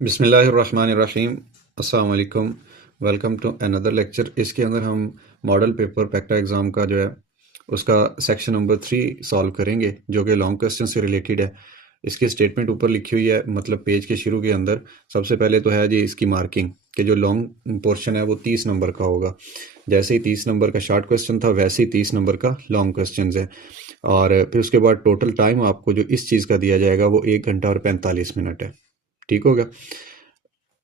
बिस्मिल्लाहिर्रहमानिर्रहीम। अस्सलाम वालेकुम। Welcome to another lecture. इसके अंदर हम मॉडल पेपर पैक्टा एग्ज़ाम का जो है उसका सेक्शन नंबर 3 सॉल्व करेंगे, जो कि लॉन्ग क्वेश्चन से रिलेटेड है। इसकी स्टेटमेंट ऊपर लिखी हुई है, मतलब पेज के शुरू के अंदर सबसे पहले तो है जी इसकी मार्किंग कि जो लॉन्ग पोर्शन है वो 30 नंबर का होगा। जैसे ही 30 नंबर का शॉर्ट क्वेश्चन था, वैसे ही 30 नंबर का लॉन्ग क्वेश्चन है। और फिर उसके बाद टोटल टाइम आपको जो इस चीज़ का दिया जाएगा वो 1 घंटा और 45 मिनट है। ठीक होगा।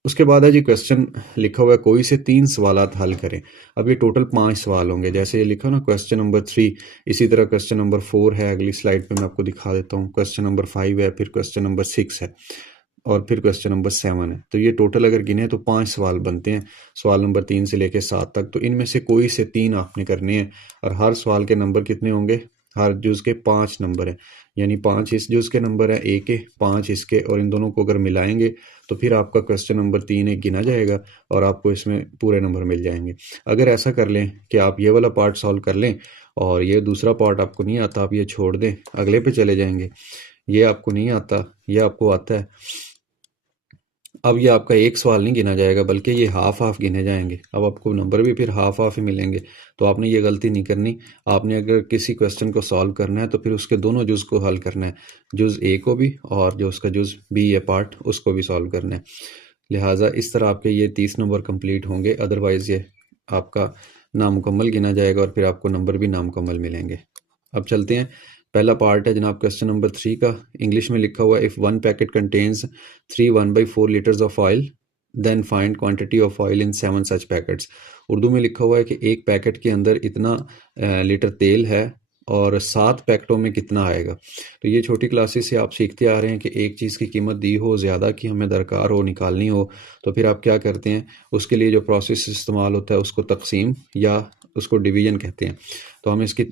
उसके बाद है जी क्वेश्चन लिखा हुआ है, कोई से 3 सवालात हल करें। अब ये टोटल 5 सवाल होंगे। जैसे ये लिखा ना क्वेश्चन नंबर 3, इसी तरह क्वेश्चन नंबर 4 है, अगली स्लाइड पे मैं आपको दिखा देता हूँ। क्वेश्चन नंबर 5 है, फिर क्वेश्चन नंबर 6 है और फिर क्वेश्चन नंबर 7 है। तो ये टोटल अगर गिने तो 5 सवाल बनते हैं, सवाल नंबर 3 से लेकर 7 तक। तो इनमें से कोई से 3 आपने करने हैं और हर सवाल के नंबर कितने होंगे? हर जुज के 5 नंबर हैं, यानी 5 इस जुज के नंबर हैं, ए के 5 इसके, और इन दोनों को अगर मिलाएंगे तो फिर आपका क्वेश्चन नंबर 3 एक गिना जाएगा और आपको इसमें पूरे नंबर मिल जाएंगे। अगर ऐसा कर लें कि आप ये वाला पार्ट सॉल्व कर लें और ये दूसरा पार्ट आपको नहीं आता, आप ये छोड़ दें, अगले पे चले जाएंगे। ये आपको नहीं आता, ये आपको आता है। अब ये आपका एक सवाल नहीं गिना जाएगा, बल्कि ये हाफ हाफ गिने जाएंगे। अब आपको नंबर भी फिर हाफ हाफ ही मिलेंगे। तो आपने ये गलती नहीं करनी। आपने अगर किसी क्वेश्चन को सॉल्व करना है तो फिर उसके दोनों जुज को हल करना है, जुज ए को भी और जो उसका जुज बी है पार्ट, उसको भी सॉल्व करना है। लिहाजा इस तरह आपके ये 30 नंबर कंप्लीट होंगे, अदरवाइज़ ये आपका नामुकम्मल गिना जाएगा और फिर आपको नंबर भी नामुकम्मल मिलेंगे। अब चलते हैं, पहला पार्ट है जनाब क्वेश्चन नंबर 3 का। इंग्लिश में लिखा हुआ है, if 1 packet contains 3 1/4 litres of oil then find quantity of oil in 7 such packets. Urdu में लिखा हुआ है कि एक पैकेट के अंदर इतना लीटर तेल है और 7 पैकेटों में कितना आएगा। तो ये छोटी क्लासेस से आप सीखते आ रहे हैं कि एक चीज़ की कीमत दी हो, ज़्यादा की हमें दरकार हो, निकालनी हो, तो फिर आप क्या करते हैं, उसके लिए जो प्रोसेस इस्तेमाल होता है उसको तकसीम या उसको डिवीजन कहते हैं। तो हम इसकी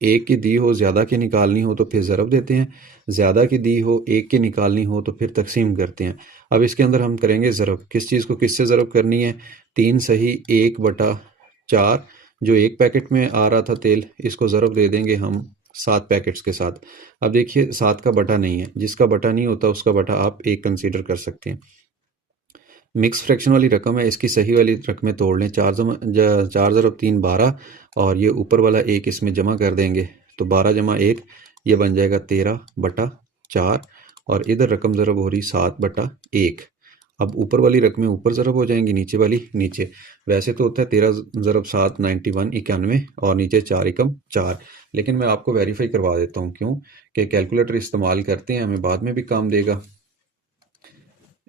एक की दी हो, ज़्यादा की निकालनी हो तो फिर ज़रब देते हैं, ज़्यादा की दी हो, एक की निकालनी हो तो फिर तकसीम करते हैं। अब इसके अंदर हम करेंगे ज़रब। किस चीज़ को किससे ज़रब करनी है? 3 सही 1/4, जो एक पैकेट में आ रहा था तेल, इसको ज़रब दे देंगे हम 7 पैकेट्स के साथ। अब देखिए 7 का बटा नहीं है, जिसका बटा नहीं होता उसका बटा आप 1 कंसीडर कर सकते हैं। मिक्स फ्रैक्शन वाली रकम है, इसकी सही वाली रकमें तोड़ लें। 4 ज़रब 3 12, और ये ऊपर वाला 1 इसमें जमा कर देंगे तो 12 जमा 1 ये बन जाएगा 13/4, और इधर रकम ज़रब हो रही 7/1। अब ऊपर वाली रकमें ऊपर ज़रब हो जाएंगी, नीचे वाली नीचे। वैसे तो होता है 13 ज़रब 7 91 91, और नीचे 4 एकम 4, लेकिन मैं आपको वेरीफाई करवा देता हूँ। क्यों कि कैलकुलेटर इस्तेमाल करते हैं, हमें बाद में भी काम देगा।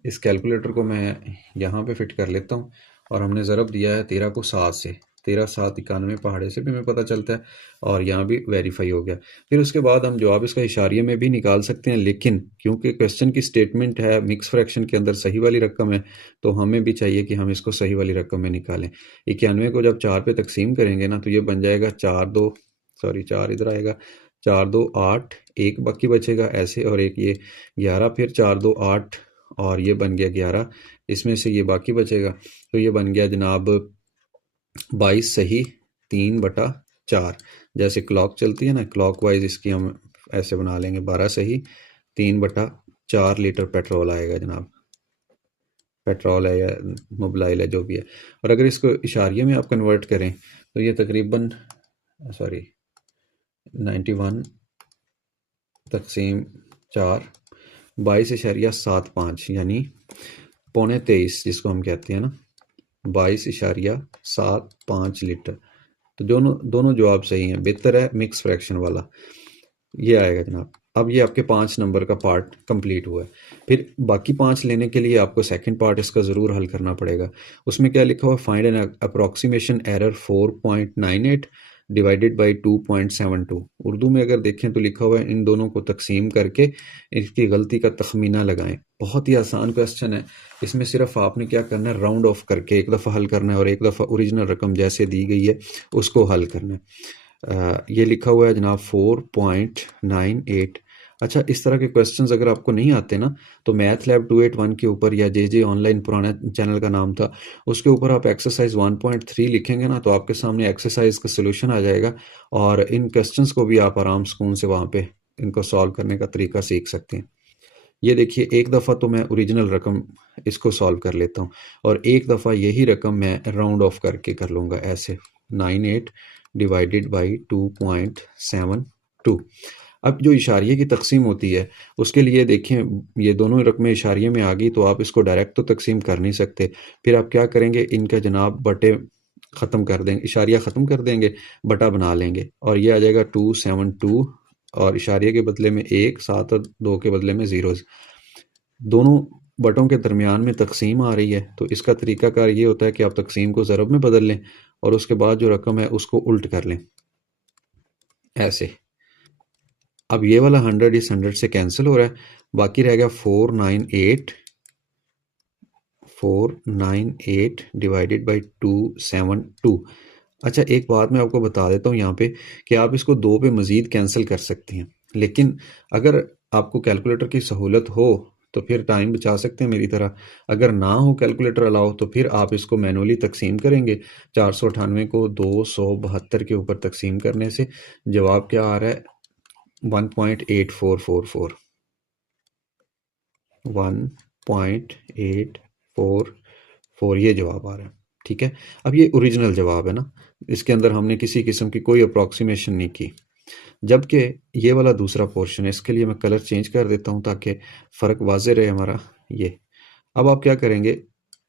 इस कैलकुलेटर को मैं यहाँ पे फिट कर लेता हूँ, और हमने ज़रब दिया है 13 को 7 से, 13 7 91 पहाड़े से भी हमें पता चलता है, और यहाँ भी वेरीफाई हो गया। फिर उसके बाद हम जवाब इसका इशारिये में भी निकाल सकते हैं, लेकिन क्योंकि क्वेश्चन की स्टेटमेंट है मिक्स फ्रैक्शन के अंदर सही वाली रकम है, तो हमें भी चाहिए कि हम इसको सही वाली रकम में निकालें। 91 को जब 4 पे तकसीम करेंगे ना, तो ये बन जाएगा 4 इधर आएगा, 4 2 8, एक बाकी बचेगा ऐसे, और एक ये 11, फिर 4 2 8, और ये बन गया 11, इसमें से ये बाकी बचेगा, तो ये बन गया जनाब 22 सही 3/4। जैसे क्लॉक चलती है ना, क्लॉक वाइज इसकी हम ऐसे बना लेंगे, 12 सही 3/4 लीटर पेट्रोल आएगा जनाब। पेट्रोल है या मोबाइल है, जो भी है। और अगर इसको इशारिये में आप कन्वर्ट करें तो ये तकरीबन 91 तकसीम 4 22.75, यानी 23.25, जिसको हम कहते हैं ना 22.75 लीटर। तो दोनों दोनों जवाब सही हैं। बेहतर है मिक्स फ्रैक्शन वाला, ये आएगा जनाब। अब ये आपके 5 नंबर का पार्ट कंप्लीट हुआ है। फिर बाकी 5 लेने के लिए आपको सेकंड पार्ट इसका ज़रूर हल करना पड़ेगा। उसमें क्या लिखा हुआ, find an approximation error 4.98 divided by 2.72। Urdu में अगर देखें तो लिखा हुआ है इन दोनों को तकसीम करके इसकी गलती का तखमीना लगाएं। बहुत ही आसान क्वेश्चन है। इसमें सिर्फ आपने क्या करना है, राउंड ऑफ करके एक दफ़ा हल करना है और एक दफ़ा ओरिजिनल रकम जैसे दी गई है उसको हल करना है। ये लिखा हुआ है जनाब 4.98। अच्छा, इस तरह के क्वेश्चंस अगर आपको नहीं आते ना, तो मैथ लैब 281 के ऊपर, या जे ऑनलाइन पुराना चैनल का नाम था, उसके ऊपर आप एक्सरसाइज 1.3 लिखेंगे ना, तो आपके सामने एक्सरसाइज का सोल्यूशन आ जाएगा, और इन क्वेश्चंस को भी आप आराम सुकून से वहाँ पे इनको सॉल्व करने का तरीका सीख सकते हैं। ये देखिए एक दफ़ा तो मैं ओरिजिनल रकम इसको सॉल्व कर लेता हूँ और एक दफ़ा यही रकम मैं राउंड ऑफ करके कर लूँगा ऐसे 98 डिवाइडेड बाई 2.72। अब जो इशारिये की तकसीम होती है उसके लिए देखें ये दोनों रकमें इशारिये में आ गई तो आप इसको डायरेक्ट तो तकसीम कर नहीं सकते। फिर आप क्या करेंगे, इनका जनाब बटे ख़त्म कर देंगे, इशारिया ख़त्म कर देंगे, बटा बना लेंगे और ये आ जाएगा 272 और इशारिये के बदले में 1, 7 और 2 के बदले में ज़ीरोज़। दोनों बटों के दरमियान में तकसीम आ रही है तो इसका तरीकाकार ये होता है कि आप तकसीम को ज़रब में बदल लें और उसके बाद जो रकम है उसको उल्ट कर लें ऐसे। अब ये वाला 100 इस 100 से कैंसिल हो रहा है, बाकी रह गया 498 डिवाइडेड बाई 272। अच्छा एक बात मैं आपको बता देता हूँ यहाँ पे कि आप इसको 2 पे मज़ीद कैंसिल कर सकते हैं, लेकिन अगर आपको कैलकुलेटर की सहूलत हो तो फिर टाइम बचा सकते हैं मेरी तरह। अगर ना हो कैलकुलेटर अलाउ तो फिर आप इसको मैनुअली तकसीम करेंगे। 498 को 272 के ऊपर तकसीम करने से जवाब क्या आ रहा है 1.8444 1.844 ये जवाब आ रहा है। ठीक है, अब ये ओरिजिनल जवाब है ना, इसके अंदर हमने किसी किस्म की कोई अप्रॉक्सीमेशन नहीं की। जबकि ये वाला दूसरा पोर्शन है, इसके लिए मैं कलर चेंज कर देता हूँ ताकि फ़र्क वाज़े रहे हमारा। ये अब आप क्या करेंगे,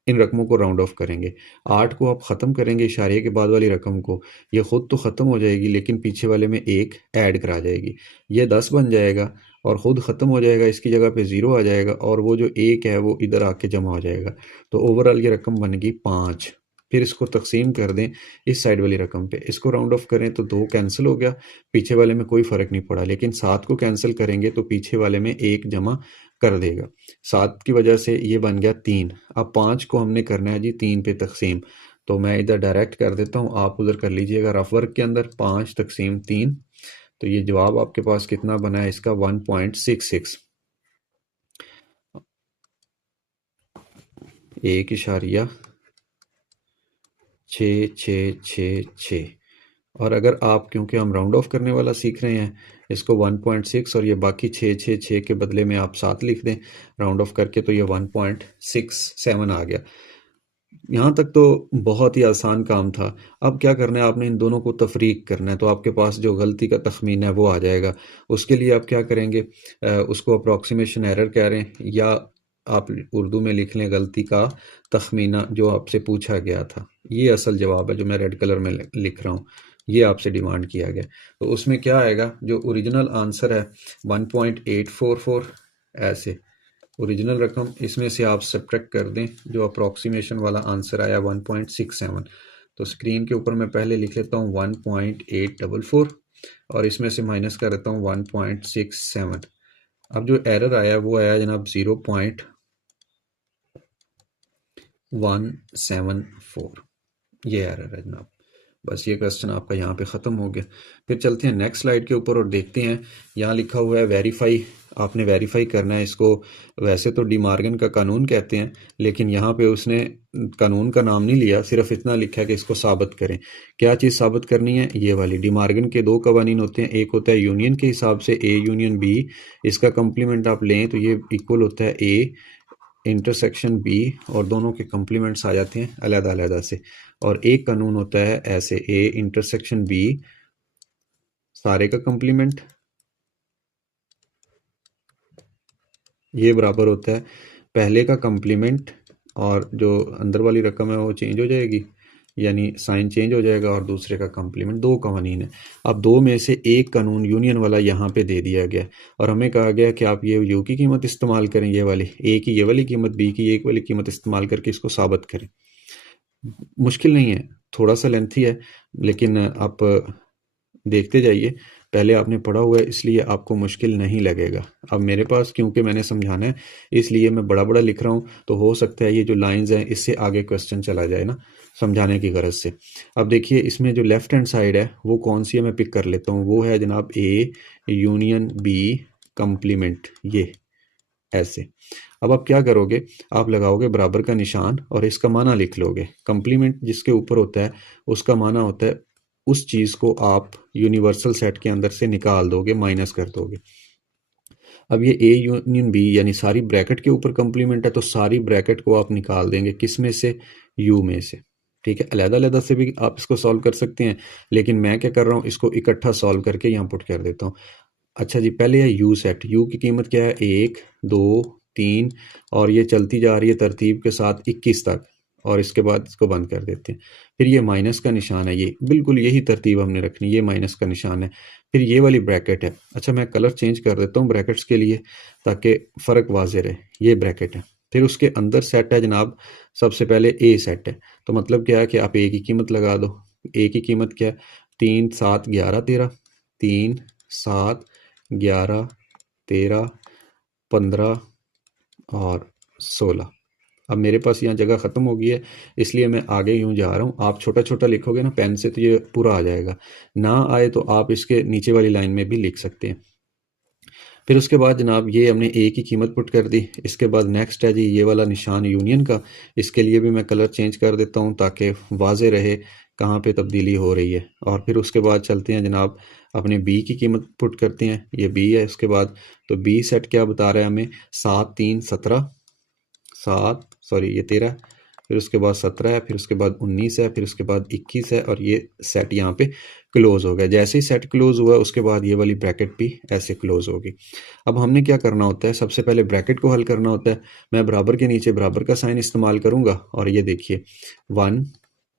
इन रकमों को राउंड ऑफ करेंगे। 8 को आप ख़त्म करेंगे इशारे के बाद वाली रकम को, ये ख़ुद तो ख़त्म हो जाएगी लेकिन पीछे वाले में 1 ऐड करा जाएगी, ये 10 बन जाएगा और ख़ुद ख़त्म हो जाएगा, इसकी जगह पे 0 आ जाएगा और वो जो 1 है वो इधर आके जमा हो जाएगा। तो ओवरऑल ये रकम बन गई 5। फिर इसको तकसीम कर दें इस साइड वाली रकम पे, इसको राउंड ऑफ करें तो 2 कैंसिल हो गया, पीछे वाले में कोई फ़र्क नहीं पड़ा, लेकिन 7 को कैंसिल करेंगे तो पीछे वाले में 1 जमा कर देगा। 7 की वजह से ये बन गया 3। अब 5 को हमने करना है जी 3 पे तकसीम, तो मैं इधर डायरेक्ट कर देता हूँ, आप उधर कर लीजिएगा रफ वर्क के अंदर। 5 तकसीम 3, तो ये जवाब आपके पास कितना बना है इसका 1.66। 1.6666। और अगर आप, क्योंकि हम राउंड ऑफ करने वाला सीख रहे हैं, इसको 1.6 और ये बाकी 666 के बदले में आप 7 लिख दें राउंड ऑफ करके, तो ये 1.67 आ गया। यहाँ तक तो बहुत ही आसान काम था। अब क्या करना है, आपने इन दोनों को तफरीक करना है, तो आपके पास जो गलती का तखमीना है वो आ जाएगा। उसके लिए आप क्या करेंगे, उसको अप्रॉक्सीमेशन एरर कह रहे हैं या आप उर्दू में लिख लें गलती का तखमीना, जो आपसे पूछा गया था। ये असल जवाब है जो मैं रेड कलर में लिख रहा हूँ, ये आपसे डिमांड किया गया। तो उसमें क्या आएगा, जो ओरिजिनल आंसर है 1.844 ऐसे ओरिजिनल रकम, इसमें से आप सब्ट्रैक्ट कर दें जो अप्रॉक्सीमेशन वाला आंसर आया 1.67। तो स्क्रीन के ऊपर मैं पहले लिख लेता हूँ 1.844 और इसमें से माइनस कर देता हूँ 1.67। अब जो एरर आया वो आया जनाब 0.174, ये एरर है जनाब। बस ये क्वेश्चन आपका यहाँ पे ख़त्म हो गया। फिर चलते हैं नेक्स्ट स्लाइड के ऊपर और देखते हैं, यहाँ लिखा हुआ है वेरीफाई। आपने वेरीफाई करना है इसको। वैसे तो डिमार्गन का कानून कहते हैं, लेकिन यहाँ पे उसने कानून का नाम नहीं लिया, सिर्फ इतना लिखा है कि इसको साबित करें। क्या चीज़ साबित करनी है, ये वाली। डिमार्गन के 2 कवानीन होते हैं, एक होता है यूनियन के हिसाब से A यूनियन B, इसका कम्प्लीमेंट आप लें तो ये इक्वल होता है A इंटरसेक्शन B, और दोनों के कम्प्लीमेंट्स आ जाते हैं अलग-अलग से। और एक कानून होता है ऐसे A इंटरसेक्शन B सारे का कम्प्लीमेंट, ये बराबर होता है पहले का कम्प्लीमेंट, और जो अंदर वाली रकम है वो चेंज हो जाएगी, यानी साइन चेंज हो जाएगा, और दूसरे का कम्प्लीमेंट। 2 कवानीन है। अब 2 में से एक कानून यूनियन वाला यहाँ पे दे दिया गया और हमें कहा गया कि आप ये यू की कीमत इस्तेमाल करें, ये वाली A की ये वाली कीमत, B की एक वाली कीमत इस्तेमाल करके इसको साबित करें। मुश्किल नहीं है, थोड़ा सा लेंथी है, लेकिन आप देखते जाइए। पहले आपने पढ़ा हुआ है इसलिए आपको मुश्किल नहीं लगेगा। अब मेरे पास क्योंकि मैंने समझाना है इसलिए मैं बड़ा बड़ा लिख रहा हूँ, तो हो सकता है ये जो लाइंस हैं इससे आगे क्वेश्चन चला जाए ना, समझाने की गरज से। अब देखिए इसमें जो लेफ्ट हैंड साइड है वो कौन सी है, मैं पिक कर लेता हूँ। वो है जनाब A यूनियन B कम्प्लीमेंट, ये ऐसे। अब आप क्या करोगे, आप लगाओगे बराबर का निशान और इसका माना लिख लोगे। कम्प्लीमेंट जिसके ऊपर होता है उसका माना होता है उस चीज़ को आप यूनिवर्सल सेट के अंदर से निकाल दोगे, माइनस कर दोगे। अब ये ए यूनियन बी यानी सारी ब्रैकेट के ऊपर कंप्लीमेंट है, तो सारी ब्रैकेट को आप निकाल देंगे किस में से, यू में से। ठीक है, अलग-अलग से भी आप इसको सॉल्व कर सकते हैं, लेकिन मैं क्या कर रहा हूँ, इसको इकट्ठा सॉल्व करके यहाँ पुट कर देता हूँ। अच्छा जी, पहले है यू सेट। यू की कीमत क्या है, 1 2 3, और ये चलती जा रही है तरतीब के साथ 21 तक, और इसके बाद इसको बंद कर देते हैं। फिर ये माइनस का निशान है, ये बिल्कुल यही तरतीब हमने रखनी, ये माइनस का निशान है। फिर ये वाली ब्रैकेट है। अच्छा, मैं कलर चेंज कर देता हूँ ब्रैकेट्स के लिए ताकि फ़र्क वाज़े रहे। ये ब्रैकेट है, फिर उसके अंदर सेट है जनाब, सबसे पहले ए सेट है। तो मतलब क्या है कि आप ए की कीमत लगा दो। ए की कीमत क्या है, 3 7 11 13, 3 7 11 13 15 और 16। अब मेरे पास यहाँ जगह ख़त्म हो गई है, इसलिए मैं आगे यूँ जा रहा हूँ। आप छोटा छोटा लिखोगे ना पेन से तो ये पूरा आ जाएगा, ना आए तो आप इसके नीचे वाली लाइन में भी लिख सकते हैं। फिर उसके बाद जनाब ये हमने ए की कीमत पुट कर दी। इसके बाद नेक्स्ट है जी ये वाला निशान यूनियन का, इसके लिए भी मैं कलर चेंज कर देता हूँ ताकि वाज़े रहे कहाँ पे तब्दीली हो रही है। और फिर उसके बाद चलते हैं जनाब, अपने बी की कीमत पुट करते हैं, ये बी है। उसके बाद तो बी सेट क्या बता रहा है हमें, 7 3 17, 13, फिर उसके बाद 17 है, फिर उसके बाद 19 है, फिर उसके बाद 21 है, और ये सेट यहाँ पे क्लोज हो गया। जैसे ही सेट क्लोज हुआ उसके बाद ये वाली ब्रैकेट भी ऐसे क्लोज होगी। अब हमने क्या करना होता है, सबसे पहले ब्रैकेट को हल करना होता है। मैं बराबर के नीचे बराबर का साइन इस्तेमाल करूंगा, और ये देखिए 1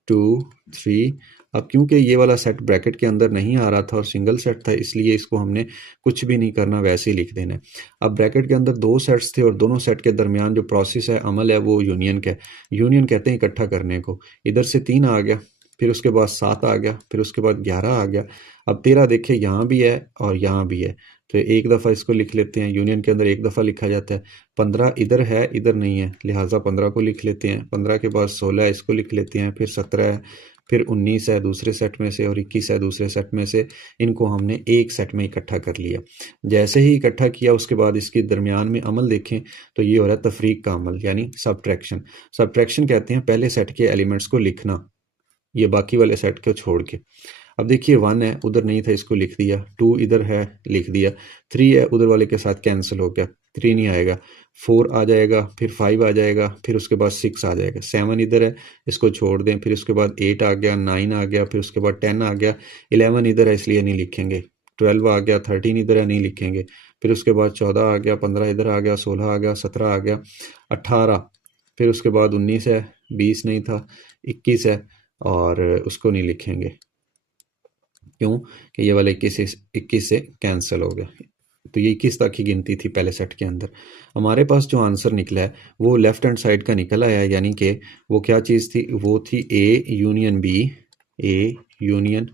2 3। अब क्योंकि ये वाला सेट ब्रैकेट के अंदर नहीं आ रहा था और सिंगल सेट था, इसलिए इसको हमने कुछ भी नहीं करना, वैसे ही लिख देना है। अब ब्रैकेट के अंदर 2 सेट्स थे और दोनों सेट के दरमियान जो प्रोसेस है, अमल है, वो यूनियन का है। यूनियन कहते हैं इकट्ठा करने को। इधर से 3 आ गया, फिर उसके बाद 7 आ गया, फिर उसके बाद 11 आ गया। अब 13 देखिए यहाँ भी है और यहाँ भी है, तो एक दफ़ा इसको लिख लेते हैं। यूनियन के अंदर एक दफ़ा लिखा जाता है। 15 इधर है, इधर नहीं है, लिहाजा 15 को लिख लेते हैं। 15 के बाद 16 इसको लिख लेते हैं, फिर 17 है, फिर 19 है दूसरे सेट में से, और 21 है दूसरे सेट में से। इनको हमने एक सेट में इकट्ठा कर लिया। जैसे ही इकट्ठा किया उसके बाद इसके दरमियान में अमल देखें तो ये हो रहा है तफरीक का अमल, यानी सब्ट्रैक्शन। सब्ट्रैक्शन कहते हैं पहले सेट के एलिमेंट्स को लिखना, ये बाकी वाले सेट को छोड़ के। अब देखिए 1 है, उधर नहीं था, इसको लिख दिया। 2 इधर है, लिख दिया। 3 है, उधर वाले के साथ कैंसिल हो गया, 3 नहीं आएगा। 4 आ जाएगा, फिर 5 आ जाएगा, फिर उसके बाद 6 आ जाएगा। 7 इधर है, इसको छोड़ दें। फिर उसके बाद 8 आ गया, 9 आ गया, फिर उसके बाद 10 आ गया। 11 इधर है, इसलिए नहीं लिखेंगे। 12 आ गया, 13 इधर है, नहीं लिखेंगे। फिर उसके बाद 14 आ गया, 15 इधर आ गया, 16 आ गया, 17 आ गया, 18, फिर उसके बाद 19 है, 20 नहीं था, 21 है, और उसको नहीं लिखेंगे। क्यों कि ये वाला 21 से कैंसिल हो गया। तो ये 21 तक की गिनती थी पहले सेट के अंदर। हमारे पास जो आंसर निकला है वो लेफ्ट हैंड साइड का निकल आया, यानी कि वो क्या चीज़ थी, वो थी A union B. A union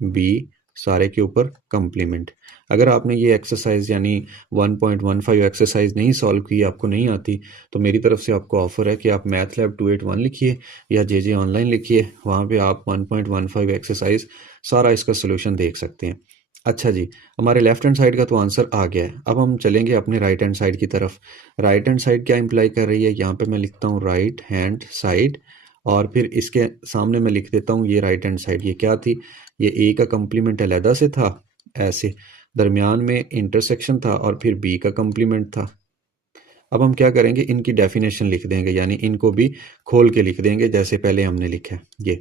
B सारे के ऊपर कंप्लीमेंट। अगर आपने ये एक्सरसाइज यानी 1.15 एक्सरसाइज नहीं सॉल्व की, आपको नहीं आती, तो मेरी तरफ से आपको ऑफर है कि आप मैथ लैब 281 लिखिए या जे ऑनलाइन लिखिए, वहाँ पे आप 1.15 एक्सरसाइज सारा इसका सोल्यूशन देख सकते हैं। अच्छा जी, हमारे लेफ्ट हैंड साइड का तो आंसर आ गया है। अब हम चलेंगे अपने राइट हैंड साइड की तरफ। राइट हैंड साइड क्या इंप्लाई कर रही है, यहाँ पे मैं लिखता हूँ राइट हैंड साइड, और फिर इसके सामने मैं लिख देता हूँ ये राइट हैंड साइड। ये क्या थी, ये ए का कंप्लीमेंट अलहदा से था ऐसे, दरमियान में इंटरसेक्शन था, और फिर बी का कंप्लीमेंट था। अब हम क्या करेंगे, इनकी डेफिनेशन लिख देंगे, यानी इनको भी खोल के लिख देंगे जैसे पहले हमने लिखा है। ये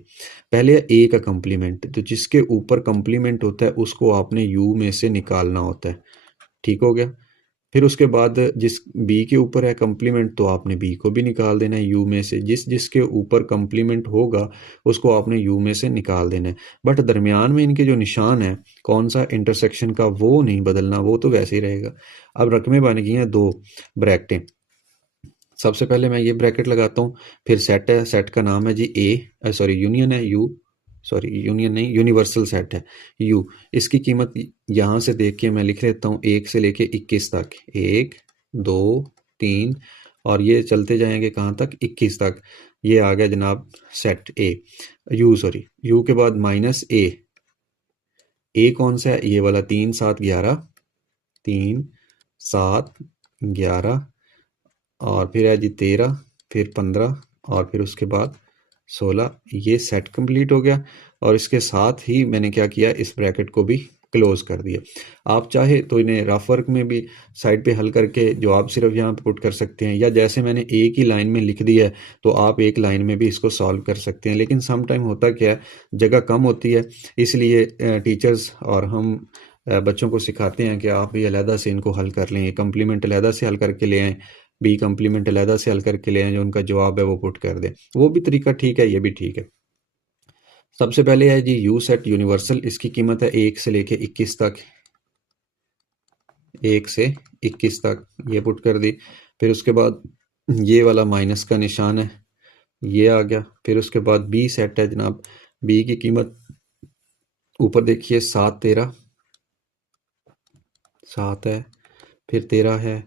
पहले है ए का कंप्लीमेंट, तो जिसके ऊपर कंप्लीमेंट होता है उसको आपने यू में से निकालना होता है। ठीक हो गया। फिर उसके बाद जिस बी के ऊपर है कंप्लीमेंट, तो आपने बी को भी निकाल देना है यू में से। जिसके ऊपर कंप्लीमेंट होगा उसको आपने यू में से निकाल देना है। बट दरमियान में इनके जो निशान है कौन सा इंटरसेक्शन का, वो नहीं बदलना, वो तो वैसे ही रहेगा। अब रकमें बन गई हैं 2 ब्रैकेटें। सबसे पहले मैं ये ब्रैकेट लगाता हूँ, फिर सेट है, सेट का नाम है जी ए, सॉरी यूनियन है यू, सॉरी यूनियन नहीं, यूनिवर्सल सेट है यू। इसकी कीमत यहाँ से देख के मैं लिख लेता हूँ 1 से लेके 21 तक, 1 2 3, और ये चलते जाएंगे कहाँ तक, 21 तक। ये आ गया जनाब set A, you sorry, you के बाद माइनस ए कौन सा है, ये वाला 3 7 11, 3 7 11, और फिर है जी 13, फिर 15, और फिर उसके बाद 16। ये सेट कंप्लीट हो गया, और इसके साथ ही मैंने क्या किया, इस ब्रैकेट को भी क्लोज कर दिया। आप चाहे तो इन्हें रफ वर्क में भी साइड पे हल करके जवाब सिर्फ यहाँ पे पुट कर सकते हैं, या जैसे मैंने एक ही लाइन में लिख दिया है तो आप एक लाइन में भी इसको सॉल्व कर सकते हैं। लेकिन सम टाइम होता क्या है, जगह कम होती है, इसलिए टीचर्स और हम बच्चों को सिखाते हैं कि आप भी अलहदा से इनको हल कर लें, कम्प्लीमेंट अलहदा से हल करके ले आएँ, बी कम्प्लीमेंट अलहदा से हल करके ले आएँ, जो उनका जवाब है वो पुट कर दें। वो भी तरीका ठीक है, ये भी ठीक है। सबसे पहले है जी यू सेट यूनिवर्सल, इसकी कीमत है 1 से लेके 21 तक, 1 से 21 तक ये पुट कर दी। फिर उसके बाद ये वाला माइनस का निशान है, ये आ गया। फिर उसके बाद बी सेट है जनाब, बी की कीमत ऊपर देखिए 7 13 7 है, फिर 13 है,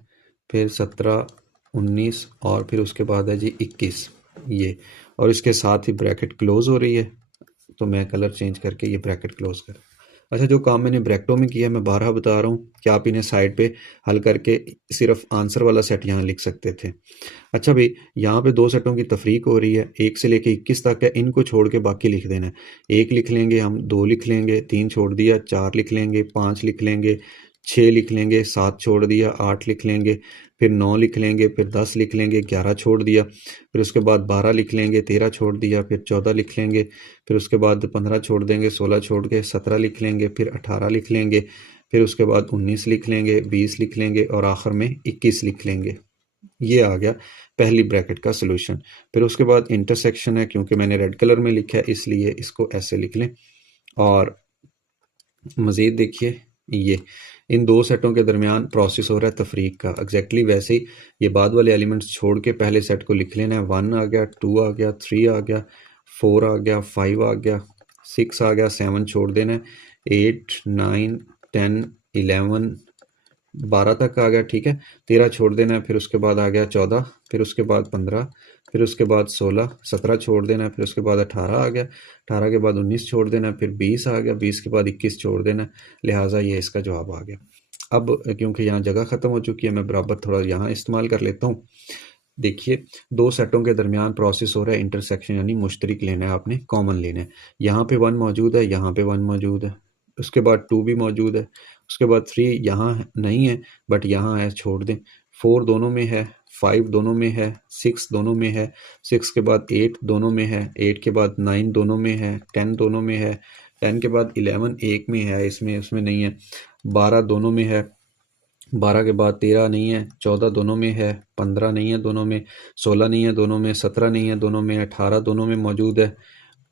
फिर 17 19 और फिर उसके बाद है जी 21 ये, और इसके साथ ही ब्रैकेट क्लोज हो रही है, तो मैं कलर चेंज करके ये ब्रैकेट क्लोज कर। अच्छा, जो काम मैंने ब्रैकेटों में किया मैं 12 बता रहा हूँ कि आप इन्हें साइड पे हल करके सिर्फ आंसर वाला सेट यहाँ लिख सकते थे। अच्छा भाई, यहाँ पे 2 सेटों की तफरीक हो रही है, 1 से लेके 21 तक है, इनको छोड़ के बाकी लिख देना है। 1 लिख लेंगे हम, 2 लिख लेंगे, 3 छोड़ दिया, 4 लिख लेंगे, 5 लिख लेंगे, 6 लिख लेंगे, 7 छोड़ दिया, 8 लिख लेंगे, फिर 9 लिख लेंगे, फिर 10 लिख लेंगे, 11 छोड़ दिया, फिर उसके बाद 12 लिख लेंगे, 13 छोड़ दिया, फिर 14 लिख लेंगे, फिर उसके बाद 15 छोड़ देंगे, 16 छोड़ के 17 लिख लेंगे, फिर 18 लिख लेंगे, फिर उसके बाद 19 लिख लेंगे, 20 लिख लेंगे और आखिर में 21 लिख लेंगे। ये आ गया पहली ब्रैकेट का सलूशन। फिर उसके बाद इंटरसेक्शन है, क्योंकि मैंने रेड कलर में लिखा है इसलिए इसको ऐसे लिख लें। और मज़ीद देखिए, ये इन 2 सेटों के दरमियान प्रोसेस हो रहा है तफरीक का, एग्जैक्टली वैसे ही ये बाद वाले एलिमेंट्स छोड़ के पहले सेट को लिख लेना है। 1 आ गया, 2 आ गया, 3 आ गया, 4 आ गया, 5 आ गया, 6 आ गया, 7 छोड़ देना है, 8 9 10 11 12 तक आ गया, ठीक है। 13 छोड़ देना है, फिर उसके बाद आ गया 14, फिर उसके बाद 15, फिर उसके बाद 16, 17 छोड़ देना है, फिर उसके बाद 18 आ गया, 18 के बाद 19 छोड़ देना है, फिर 20 आ गया, 20 के बाद 21 छोड़ देना है, लिहाजा ये इसका जवाब आ गया। अब क्योंकि यहाँ जगह ख़त्म हो चुकी है, मैं बराबर थोड़ा यहाँ इस्तेमाल कर लेता हूँ। देखिए, 2 सेटों के दरमियान प्रोसेस हो रहा है इंटरसेक्शन, यानी मुश्तरक लेना है आपने, कॉमन लेना है। यहाँ पे 1 मौजूद है, यहाँ पे 1 मौजूद है, उसके बाद 2 भी मौजूद है, उसके बाद 3 यहाँ नहीं है बट यहाँ है, छोड़ दें। 4 दोनों में है, 5 दोनों में है, 6 दोनों में है, 6 के बाद 8 दोनों में है, 8 के बाद 9 दोनों में है, 10 दोनों में है, 10 के बाद 11 एक में है, इसमें उसमें नहीं है, 12 दोनों में है, 12 के बाद 13 नहीं है, 14 दोनों में है, 15 नहीं है दोनों में, 16 नहीं है दोनों में, 17 नहीं है दोनों में, 18 दोनों में मौजूद है,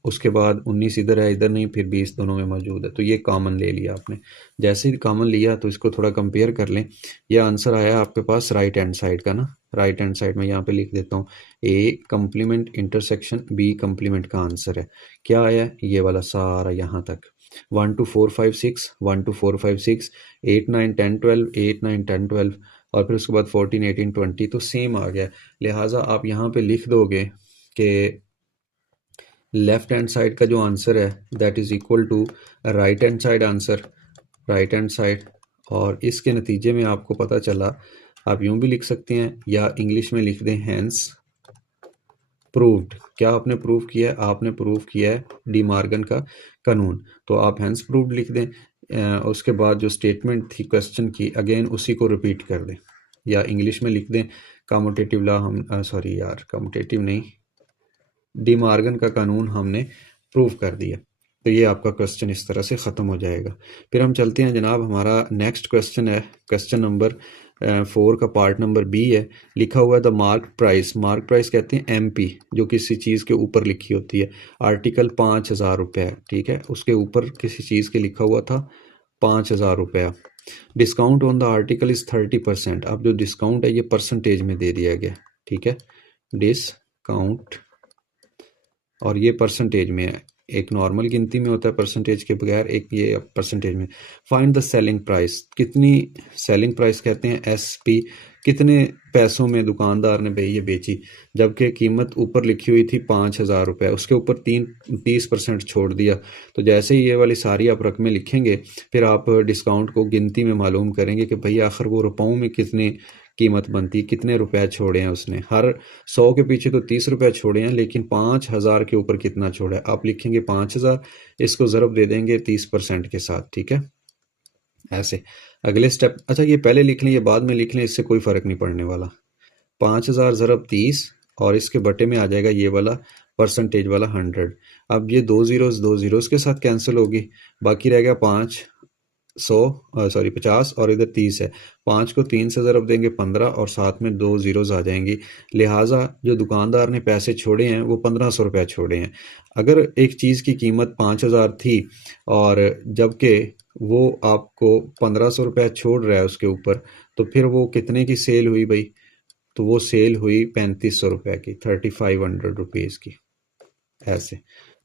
उसके बाद 19 इधर है, इधर नहीं, फिर 20 दोनों में मौजूद है। तो ये कॉमन ले लिया आपने। जैसे ही कॉमन लिया तो इसको थोड़ा कंपेयर कर लें। ये आंसर आया आपके पास राइट हैंड साइड का ना, राइट हैंड साइड में यहाँ पे लिख देता हूँ, A complement intersection B complement का आंसर है। क्या आया? ये वाला सारा यहाँ तक 1 2 4 5 6, 1 2 4 5 6, 8 9 10 12, 8 9 10 12 और फिर उसके बाद 14 18 20, तो सेम आ गया। लिहाजा आप यहाँ पे लिख दोगे कि लेफ्ट हैंड साइड का जो आंसर है that is equal to right hand side answer, right hand side. और इसके नतीजे में आपको पता चला, आप यूं भी लिख सकते हैं या इंग्लिश में लिख दें हैंस प्रूव्ड। क्या आपने प्रूव किया है? आपने प्रूव किया है डी मॉर्गन का कानून, तो आप हैंस प्रूव्ड लिख दें। उसके बाद जो स्टेटमेंट थी क्वेश्चन की, अगेन उसी को रिपीट कर दें, या इंग्लिश में लिख दें कम्यूटेटिव लॉ, हम सॉरी यार कम्यूटेटिव नहीं, डी मॉर्गन का कानून हमने प्रूव कर दिया। तो ये आपका क्वेश्चन इस तरह से ख़त्म हो जाएगा। फिर हम चलते हैं जनाब, हमारा नेक्स्ट क्वेश्चन है क्वेश्चन नंबर 4 का पार्ट नंबर बी है। लिखा हुआ है the mark price, mark price कहते हैं एमपी, जो किसी चीज़ के ऊपर लिखी होती है। आर्टिकल 5,000 रुपये, ठीक है, उसके ऊपर किसी चीज़ के लिखा हुआ था 5,000 रुपया। Discount on the article is 30%। अब जो डिस्काउंट है ये परसेंटेज में दे दिया गया, ठीक है, डिस्काउंट, और ये परसेंटेज में है। एक नॉर्मल गिनती में होता है परसेंटेज के बगैर, एक ये परसेंटेज में। फाइंड द सेलिंग प्राइस, कितनी सेलिंग प्राइस कहते हैं एसपी, कितने पैसों में दुकानदार ने भाई ये बेची, जबकि कीमत ऊपर लिखी हुई थी 5,000 रुपये, उसके ऊपर 30% छोड़ दिया। तो जैसे ही ये वाली सारी आप रकमें लिखेंगे, फिर आप डिस्काउंट को गिनती में मालूम करेंगे कि भाई आखिर वो रुपयों में कितने कीमत बनती, कितने रुपए छोड़े हैं उसने। हर 100 के पीछे तो 30 रुपए छोड़े हैं, लेकिन 5,000 के ऊपर कितना छोड़ा है। आप लिखेंगे 5,000, इसको ज़रब दे देंगे 30% के साथ, ठीक है। ऐसे। अगले स्टेप, अच्छा ये पहले लिख लें, ये बाद में लिख लें, इससे कोई फ़र्क नहीं पड़ने वाला। 5000 ज़रब 30 और इसके बटे में आ जाएगा ये वाला परसेंटेज वाला 100। अब ये दो ज़ीरोज़ के साथ कैंसिल होगी, बाकी रह गया 50 और इधर 30 है। 5 को 3 से ज़रब देंगे 15 और साथ में दो ज़ीरोज़ आ जाएंगी। लिहाजा जो दुकानदार ने पैसे छोड़े हैं वो 1500 रुपये छोड़े हैं। अगर एक चीज़ की कीमत 5000 थी और जबकि वो आपको 1500 रुपये छोड़ रहा है उसके ऊपर, तो फिर वो कितने की सेल हुई भाई? तो वो सेल हुई 3500 रुपये की, 3500 रुपीज़ की, ऐसे।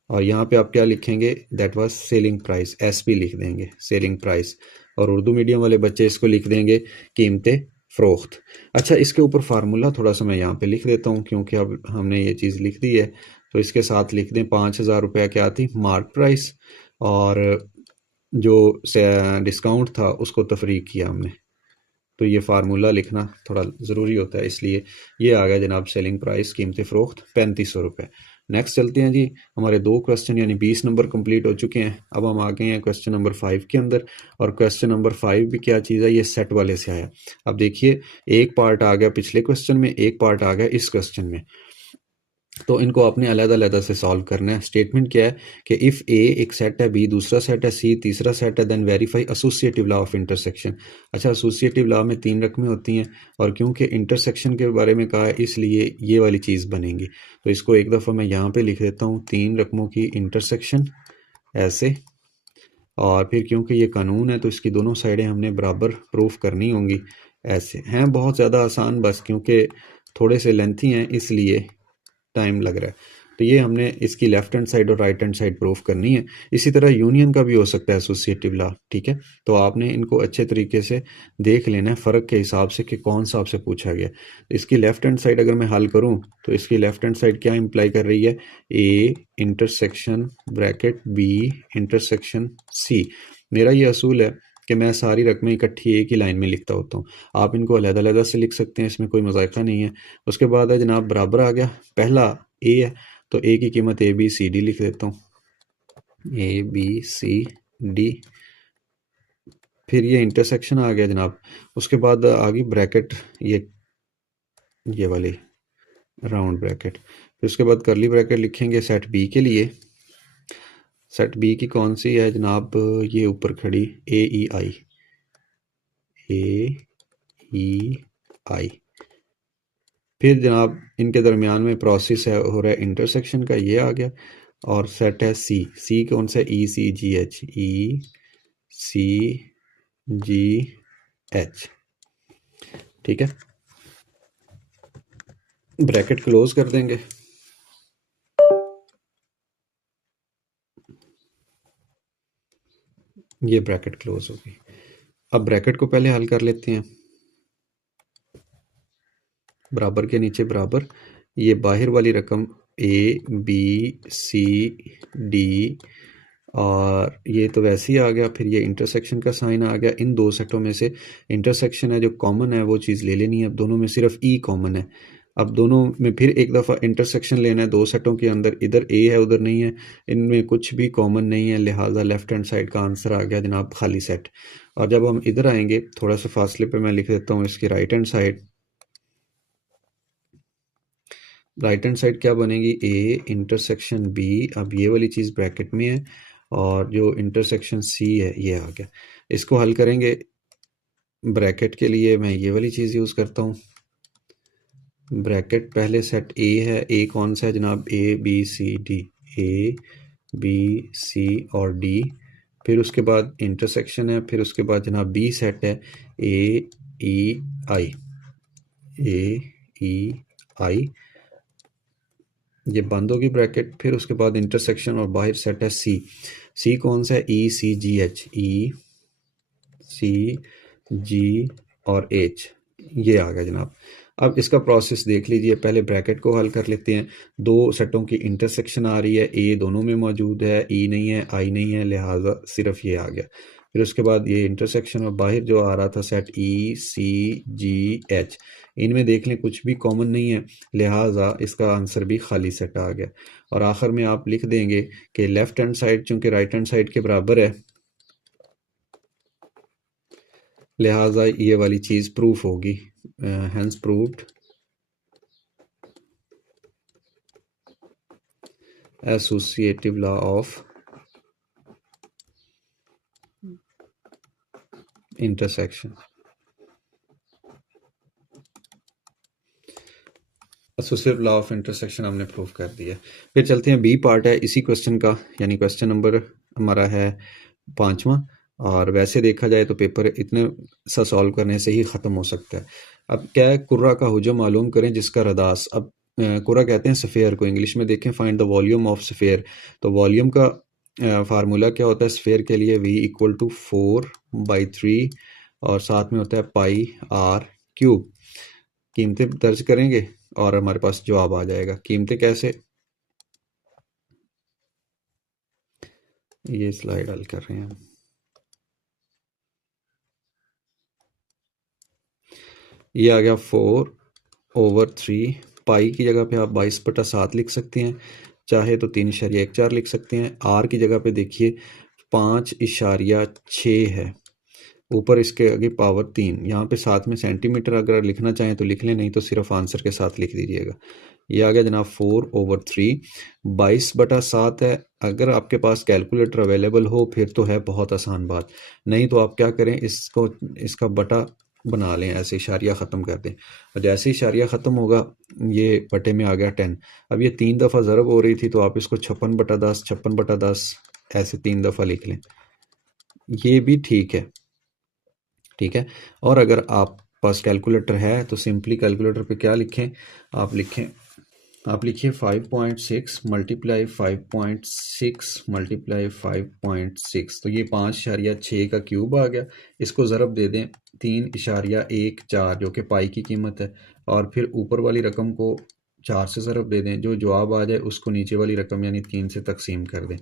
और यहाँ पे आप क्या लिखेंगे? That was selling price, SP लिख देंगे, सेलिंग प्राइस। और उर्दू मीडियम वाले बच्चे इसको लिख देंगे कीमते फ़रोख्त। अच्छा, इसके ऊपर फार्मूला थोड़ा सा मैं यहाँ पे लिख देता हूँ, क्योंकि अब हमने ये चीज़ लिख दी है, तो इसके साथ लिख दें 5000 रुपया क्या थी? मार्क प्राइस, और जो डिस्काउंट था उसको तफरीक किया हमने। तो ये फार्मूला लिखना थोड़ा ज़रूरी होता है, इसलिए ये आ गया जनाब सेलिंग प्राइस, कीमत फ़रोख्त 3500 रुपये। नेक्स्ट चलते हैं जी, हमारे 2 क्वेश्चन यानी 20 नंबर कंप्लीट हो चुके हैं। अब हम आ गए हैं क्वेश्चन नंबर 5 के अंदर, और क्वेश्चन नंबर 5 भी क्या चीज़ है? ये सेट वाले से आया। अब देखिए, एक पार्ट आ गया पिछले क्वेश्चन में, एक पार्ट आ गया इस क्वेश्चन में, तो इनको आपने अलग-अलग से सॉल्व करना है। स्टेटमेंट क्या है कि इफ़ ए एक सेट है, बी दूसरा सेट है, सी तीसरा सेट है, then verify associative law of intersection. अच्छा, एसोसिएटिव लॉ में 3 रकमें होती हैं, और क्योंकि इंटरसेक्शन के बारे में कहा है इसलिए ये वाली चीज़ बनेगी। तो इसको एक दफ़ा मैं यहाँ पे लिख देता हूँ, 3 रकमों की इंटरसेक्शन, ऐसे। और फिर क्योंकि ये कानून है तो इसकी दोनों साइडें हमने बराबर प्रूफ करनी होंगी, ऐसे। हैं बहुत ज़्यादा आसान, बस क्योंकि थोड़े से लेंथी हैं इसलिए टाइम लग रहा है। तो ये हमने इसकी लेफ्ट हैंड साइड और राइट हैंड साइड प्रूफ करनी है। इसी तरह यूनियन का भी हो सकता है एसोसिएटिव लॉ, ठीक है। तो आपने इनको अच्छे तरीके से देख लेना है फ़र्क के हिसाब से कि कौन सा आपसे पूछा गया। इसकी लेफ्ट हैंड साइड अगर मैं हल करूं तो इसकी लेफ्ट हैंड साइड क्या इंप्लाई कर रही है? A intersection bracket B intersection C. मेरा ये असूल है कि मैं सारी रकमें इकट्ठी एक ही लाइन में लिखता होता हूँ। आप इनको अलग-अलग से लिख सकते हैं, इसमें कोई मज़ाक़ा नहीं है। उसके बाद है जनाब बराबर आ गया, पहला ए है, तो ए की कीमत ए बी सी डी लिख देता हूँ, ए बी सी डी। फिर ये इंटरसेक्शन आ गया जनाब, उसके बाद आ गई ब्रैकेट, ये वाली राउंड ब्रैकेट। फिर उसके बाद करली ब्रैकेट लिखेंगे सेट बी के लिए। सेट बी की कौन सी है जनाब? ये ऊपर खड़ी ए ई आई, ए ई आई। फिर जनाब इनके दरमियान में प्रोसेस है हो रहा है इंटरसेक्शन का, ये आ गया। और सेट है सी, सी कौन सा? ई सी जी एच, ई सी जी एच, ठीक है। ब्रैकेट क्लोज कर देंगे। ये ब्रैकेट क्लोज हो गई। अब ब्रैकेट को पहले हल कर लेते हैं, बराबर के नीचे बराबर, ये बाहर वाली रकम ए बी सी डी, और ये तो वैसे ही आ गया। फिर ये इंटरसेक्शन का साइन आ गया। इन दो सेटों में से इंटरसेक्शन है जो कॉमन है वो चीज़ ले लेनी है। अब दोनों में सिर्फ ई कॉमन है। अब दोनों में फिर एक दफ़ा इंटरसेक्शन लेना है दो सेटों के अंदर, इधर ए है उधर नहीं है, इनमें कुछ भी कॉमन नहीं है, लिहाजा लेफ्ट हैंड साइड का आंसर आ गया जनाब खाली सेट। और जब हम इधर आएंगे थोड़ा सा फासले पे मैं लिख देता हूँ इसकी right hand side. Right hand side क्या बनेगी? A intersection B. अब ये वाली चीज़ ब्रैकेट में है, और जो इंटरसेक्शन सी है ये आ गया। इसको हल करेंगे, ब्रैकेट के लिए मैं ये वाली चीज़ यूज़ करता हूँ। ब्रैकेट पहले सेट ए है, ए कौन सा है जनाब? A B C D, A B C और डी। फिर उसके बाद इंटरसेक्शन है, फिर उसके बाद जनाब बी सेट है, ए ई आई, ए ई आई। ये बंद होगी ब्रैकेट। फिर उसके बाद इंटरसेक्शन और बाहर सेट है सी, सी कौन सा है? ई सी जी एच, ई सी जी और एच, ये आ गया जनाब। अब इसका प्रोसेस देख लीजिए, पहले ब्रैकेट को हल कर लेते हैं। दो सेटों की इंटरसेक्शन आ रही है, ए दोनों में मौजूद है, ई नहीं है, आई नहीं है, लिहाजा सिर्फ ये आ गया। फिर उसके बाद ये इंटरसेक्शन और बाहर जो आ रहा था सेट ई सी जी एच, इनमें देख लें कुछ भी कॉमन नहीं है, लिहाजा इसका आंसर भी खाली सेट आ गया। और आखिर में आप लिख देंगे कि लेफ्ट हैंड साइड चूंकि राइट हैंड साइड के बराबर है, लिहाजा ये वाली चीज़ प्रूफ होगी, hence proved associative law of intersection. Associative law of intersection हमने प्रूव कर दिया। फिर चलते हैं, बी पार्ट है इसी क्वेश्चन का, यानी क्वेश्चन नंबर हमारा है 5वां, और वैसे देखा जाए तो पेपर इतने सा सॉल्व करने से ही ख़त्म हो सकता है। अब क्या है, कुर्रा का हुजम मालूम करें जिसका रदास। अब कुर्रा कहते हैं सफ़ेयर को, इंग्लिश में देखें find the volume of sphere. तो वॉल्यूम का फार्मूला क्या होता है सफ़ेयर के लिए, v इक्वल टू 4/3 और साथ में होता है पाई r क्यूब। कीमतें दर्ज करेंगे और हमारे पास जवाब आ जाएगा। कीमतें कैसे, ये स्लाइड हल कर रहे हैं हम। ये आ गया 4/3, पाई की जगह पे आप 22/7 लिख सकते हैं, चाहे तो 3.14 लिख सकते हैं। आर की जगह पे देखिए 5.6 है, ऊपर इसके आगे पावर 3, यहाँ पे साथ में सेंटीमीटर अगर लिखना चाहें तो लिख लें, नहीं तो सिर्फ आंसर के साथ लिख दीजिएगा। ये आ गया जनाब 4/3, 22/7 है। अगर आपके पास कैलकुलेटर अवेलेबल हो फिर तो है बहुत आसान बात, नहीं तो आप क्या करें, इसको इसका बटा बना लें, ऐसे इशारिया ख़त्म कर दें, और जैसे ही इशारिया ख़त्म होगा ये बटे में आ गया 10। अब ये 3 दफ़ा ज़रब हो रही थी तो आप इसको 56/10 56/10 ऐसे 3 दफ़ा लिख लें, ये भी ठीक है। ठीक है, और अगर आप पास कैलकुलेटर है तो सिंपली कैलकुलेटर पे क्या लिखें, आप लिखिए 5.6 मल्टीप्लाई 5.6 मल्टीप्लाई 5.6, तो ये 5.6 का क्यूब आ गया। इसको ज़रब दे दें 3.14 जो कि पाई की कीमत है, और फिर ऊपर वाली रकम को 4 से ज़रब दे दें, जो जवाब आ जाए उसको नीचे वाली रकम यानी 3 से तकसीम कर दें।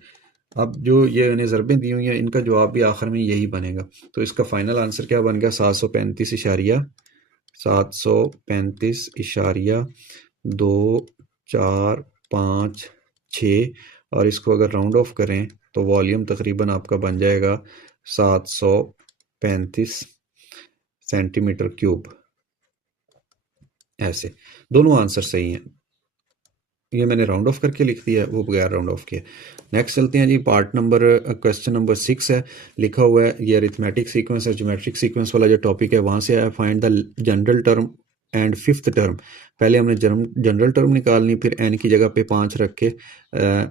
अब जो ये इन्हें ज़रबें दी हुई हैं इनका जवाब भी आखिर में यही बनेगा। तो इसका फाइनल आंसर क्या बन गया, 735.2456, और इसको अगर राउंड ऑफ करें तो वॉल्यूम तकरीबन आपका बन जाएगा 735 सेंटीमीटर क्यूब। ऐसे दोनों आंसर सही हैं, ये मैंने राउंड ऑफ करके लिख दिया है, वो बगैर राउंड ऑफ किया। नेक्स्ट चलते हैं जी, पार्ट नंबर क्वेश्चन नंबर 6 है, लिखा हुआ है ये अरिथमेटिक सीक्वेंस और ज्योमेट्रिक सीक्वेंस वाला जो टॉपिक है वहाँ से आया, find the general term and fifth term. पहले हमने जनरल टर्म निकालनी, फिर एन की जगह पे 5 रख के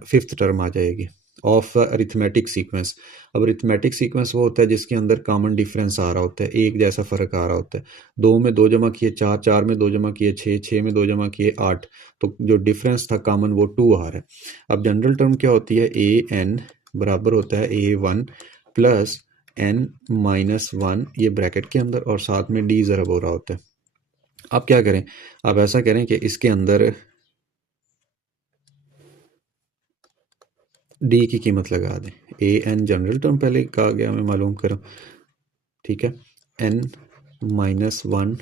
फिफ्थ टर्म आ जाएगी ऑफ अरिथमेटिक सीक्वेंस। अब अरिथमेटिक सीक्वेंस वो होता है जिसके अंदर कॉमन डिफरेंस आ रहा होता है, एक जैसा फ़र्क आ रहा होता है। 2 में 2 जमा किए 4, 4 में 2 जमा किए 6, 6 में 2 जमा किए 8, तो जो डिफरेंस था कॉमन वो 2 आ रहा है। अब जनरल टर्म क्या होती है, ए एन बराबर होता है A1 प्लस n-1, ये ब्रैकेट के अंदर, और साथ में डी ज़रब हो रहा होता है। आप क्या करें, आप ऐसा करें कि इसके अंदर डी की कीमत लगा दें। ए एन जनरल टर्म पहले कहा गया, हमें मालूम करो, ठीक है। n-1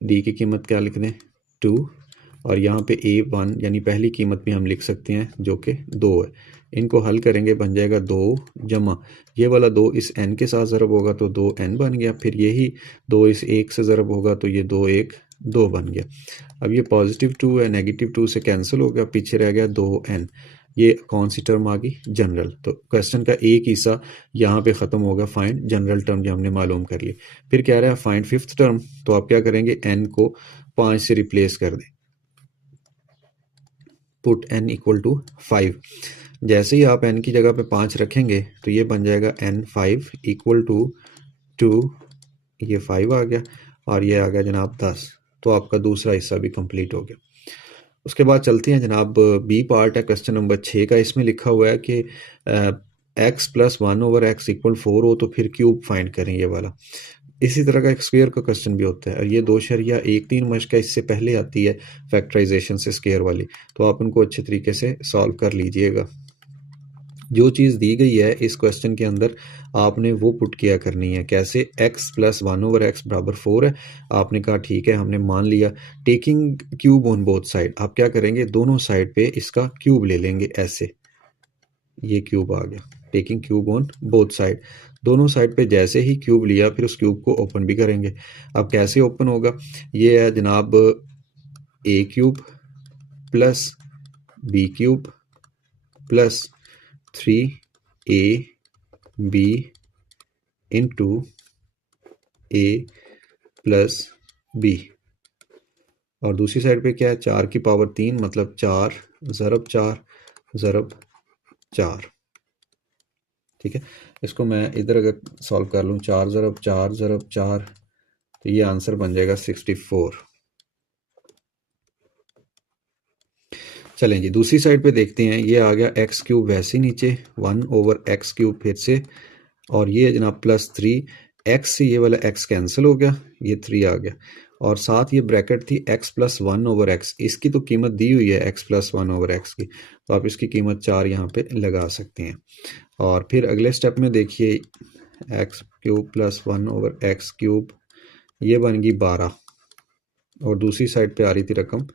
डी की कीमत क्या लिख दें, 2, और यहाँ पे A1 यानी पहली कीमत भी हम लिख सकते हैं जो कि 2 है। इनको हल करेंगे बन जाएगा 2 जमा ये वाला 2 इस n के साथ ज़रब होगा तो 2n बन गया, फिर यही 2 इस 1 से ज़रब होगा तो ये 2 1 2 बन गया। अब ये पॉजिटिव 2 है, नेगेटिव 2 से कैंसिल हो गया, पीछे रह गया 2n। ये कौन सी टर्म आ गई, जनरल। तो क्वेश्चन का एक हिस्सा यहाँ पे ख़त्म होगा, फाइंड जनरल टर्म जो हमने मालूम कर ली। फिर कह रहा है फाइंड फिफ्थ टर्म, तो आप क्या करेंगे, n को 5 से रिप्लेस कर दें, पुट n इक्वल टू 5। जैसे ही आप n की जगह पे 5 रखेंगे तो ये बन जाएगा n5 इक्वल टू 2, ये 5 आ गया, और ये आ गया जनाब 10। तो आपका दूसरा हिस्सा भी कंप्लीट हो गया। उसके बाद चलते हैं जनाब, बी पार्ट है क्वेश्चन नंबर 6 का। इसमें लिखा हुआ है कि x प्लस 1/x इक्वल 4 हो तो फिर क्यूब फाइंड करें, ये वाला। इसी तरह का एक स्क्वायर का क्वेश्चन भी होता है, और ये 2.13 मश्क इससे पहले आती है फैक्टराइजेशन से स्क्वायर वाली, तो आप उनको अच्छे तरीके से सॉल्व कर लीजिएगा। जो चीज़ दी गई है इस क्वेश्चन के अंदर आपने वो पुट किया करनी है। कैसे, x प्लस 1/x बराबर 4 है, आपने कहा ठीक है, हमने मान लिया। Taking cube on both side, आप क्या करेंगे, दोनों साइड पे इसका क्यूब ले लेंगे, ऐसे ये क्यूब आ गया, taking cube on both side. दोनों साइड पे जैसे ही क्यूब लिया फिर उस क्यूब को ओपन भी करेंगे। अब कैसे ओपन होगा, ये है जनाब a cube plus b cube plus 3ab into a plus b, और दूसरी साइड पे क्या है 4 की पावर 3 मतलब 4 ज़रब 4 ज़रब 4। ठीक है, इसको मैं इधर अगर सॉल्व कर लूँ 4 ज़रब 4 ज़रब 4 तो ये आंसर बन जाएगा 64। चलें जी दूसरी साइड पे देखते हैं, ये आ गया एक्स क्यूब वैसे ही नीचे 1 ओवर एक्स क्यूब फिर से, और ये जनाब प्लस 3 एक्स से ये वाला एक्स कैंसिल हो गया, ये 3 आ गया, और साथ ये ब्रैकेट थी एक्स प्लस 1 ओवर एक्स, इसकी तो कीमत दी हुई है एक्स प्लस 1 ओवर एक्स की, तो आप इसकी कीमत 4 यहाँ पे लगा सकते हैं। और फिर अगले स्टेप में देखिए x cube plus 1 over x cube, ये बन गई 12, और दूसरी साइड पे आ रही थी रकम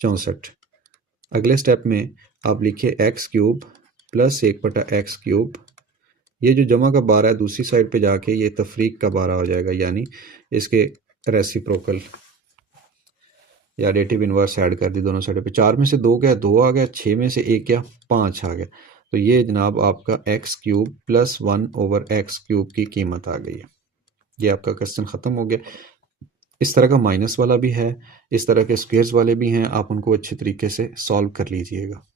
64। अगले स्टेप में आप लिखिए x cube plus 1/x cube, ये जो जमा का 12 है दूसरी साइड पे जाके ये तफरीक का 12 हो जाएगा, यानी इसके रेसिप्रोकल या एडिटिव इनवर्स ऐड कर दी दोनों साइड पे। 4 में से 2 गया 2 आ गया, 6 में से 1 क्या 5 आ गया, तो ये जनाब आपका x cube plus 1 over x cube की कीमत आ गई है। ये आपका क्वेश्चन ख़त्म हो गया। इस तरह का माइनस वाला भी है, इस तरह के स्क्वेयर्स वाले भी हैं, आप उनको अच्छे तरीके से सॉल्व कर लीजिएगा।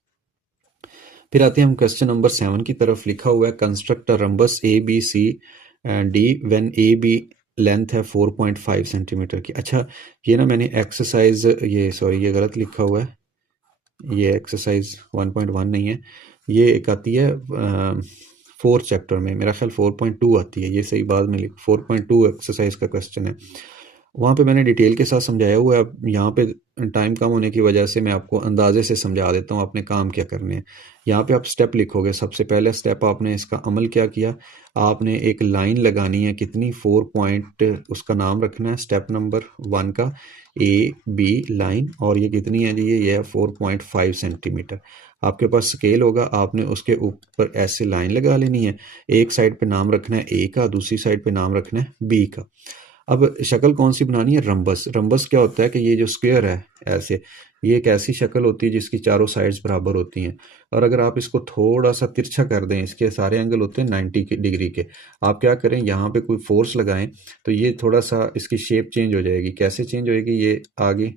फिर आते हैं हम क्वेश्चन नंबर 7 की तरफ। लिखा हुआ है construct a rhombus A B C D when A B length है 4.5 सेंटीमीटर की। अच्छा ये ना मैंने एक्सरसाइज ये गलत लिखा हुआ है, ये एक्सरसाइज 1.1 नहीं है, ये एक आती है 4th चैप्टर में, मेरा ख्याल 4.2 आती है, ये सही बाद में 4.2 एक्सरसाइज का क्वेश्चन है, वहाँ पे मैंने डिटेल के साथ समझाया हुआ है। अब यहाँ पे टाइम कम होने की वजह से मैं आपको अंदाजे से समझा देता हूँ आपने काम क्या करने हैं। यहाँ पे आप स्टेप लिखोगे, सबसे पहले स्टेप आपने इसका अमल क्या किया, आपने एक लाइन लगानी है कितनी 4 पॉइंट, उसका नाम रखना है स्टेप नंबर 1 का ए बी लाइन, और ये कितनी है जी, ये है 4.5 सेंटीमीटर। आपके पास स्केल होगा, आपने उसके ऊपर ऐसे लाइन लगा लेनी है, एक साइड पे नाम रखना है ए का, दूसरी साइड पे नाम रखना है बी का। अब शक्ल कौन सी बनानी है, रंबस। रंबस क्या होता है कि ये जो स्क्वायर है ऐसे, ये एक ऐसी शक्ल होती है जिसकी चारों साइड्स बराबर होती हैं, और अगर आप इसको थोड़ा सा तिरछा कर दें, इसके सारे एंगल होते हैं 90 डिग्री के, आप क्या करें यहाँ पे कोई फोर्स लगाएं तो ये थोड़ा सा इसकी शेप चेंज हो जाएगी। कैसे चेंज होएगी, ये आगे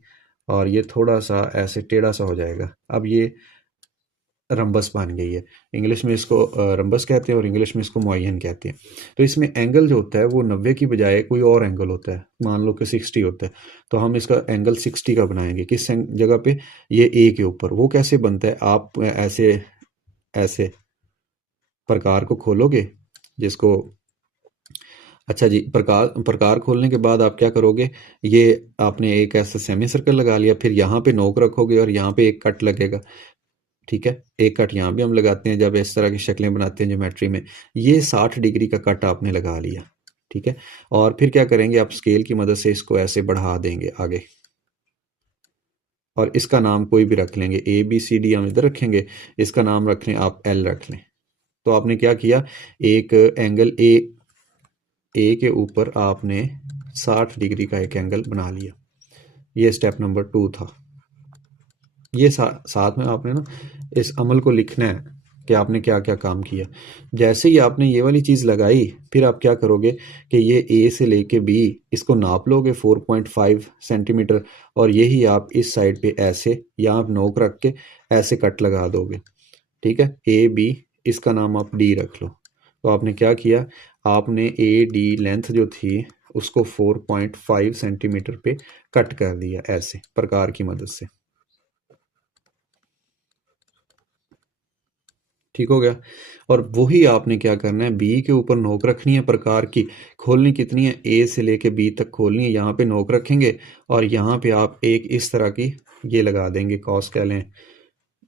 और ये थोड़ा सा ऐसे टेढ़ा सा हो जाएगा। अब ये रंबस बन गई है। इंग्लिश में इसको रंबस कहते हैं और इंग्लिश में इसको मुअय्यन कहते हैं। तो इसमें एंगल जो होता है वो 90 की बजाय कोई और एंगल होता है, मान लो कि 60 होता है, तो हम इसका एंगल 60 का बनाएंगे। किस जगह पे, ये ए के ऊपर। वो कैसे बनता है, आप ऐसे ऐसे प्रकार को खोलोगे जिसको, अच्छा जी, प्रकार खोलने के बाद आप क्या करोगे, ये आपने एक ऐसा सेमी सर्कल लगा लिया, फिर यहाँ पे नोक रखोगे और यहाँ पे एक कट लगेगा। ठीक है, एक कट यहाँ भी हम लगाते हैं जब इस तरह की शक्लें बनाते हैं ज्योमेट्री में। ये 60 डिग्री का कट आपने लगा लिया। ठीक है, और फिर क्या करेंगे, आप स्केल की मदद से इसको ऐसे बढ़ा देंगे आगे, और इसका नाम कोई भी रख लेंगे, ए बी सी डी हम इधर रखेंगे, इसका नाम रख लें आप एल रख लें। तो आपने क्या किया, एक एंगल ए के ऊपर आपने 60 डिग्री का एक एंगल बना लिया। ये स्टेप नंबर 2 था। ये साथ में आपने ना इस अमल को लिखना है कि आपने क्या क्या काम किया। जैसे ही आपने ये वाली चीज़ लगाई, फिर आप क्या करोगे कि ये ए से लेके बी इसको नाप लोगे 4.5 सेंटीमीटर, और यही आप इस साइड पे ऐसे यहाँ नोक रख के ऐसे कट लगा दोगे। ठीक है, ए बी, इसका नाम आप डी रख लो। तो आपने क्या किया, आपने ए डी लेंथ जो थी उसको 4.5 सेंटीमीटर पे कट कर दिया ऐसे प्रकार की मदद से। ठीक हो गया, और वही आपने क्या करना है, बी के ऊपर नोक रखनी है प्रकार की, खोलनी कितनी है, ए से लेके बी तक खोलनी है, यहाँ पे नोक रखेंगे और यहाँ पे आप एक इस तरह की ये लगा देंगे, कॉस कह लें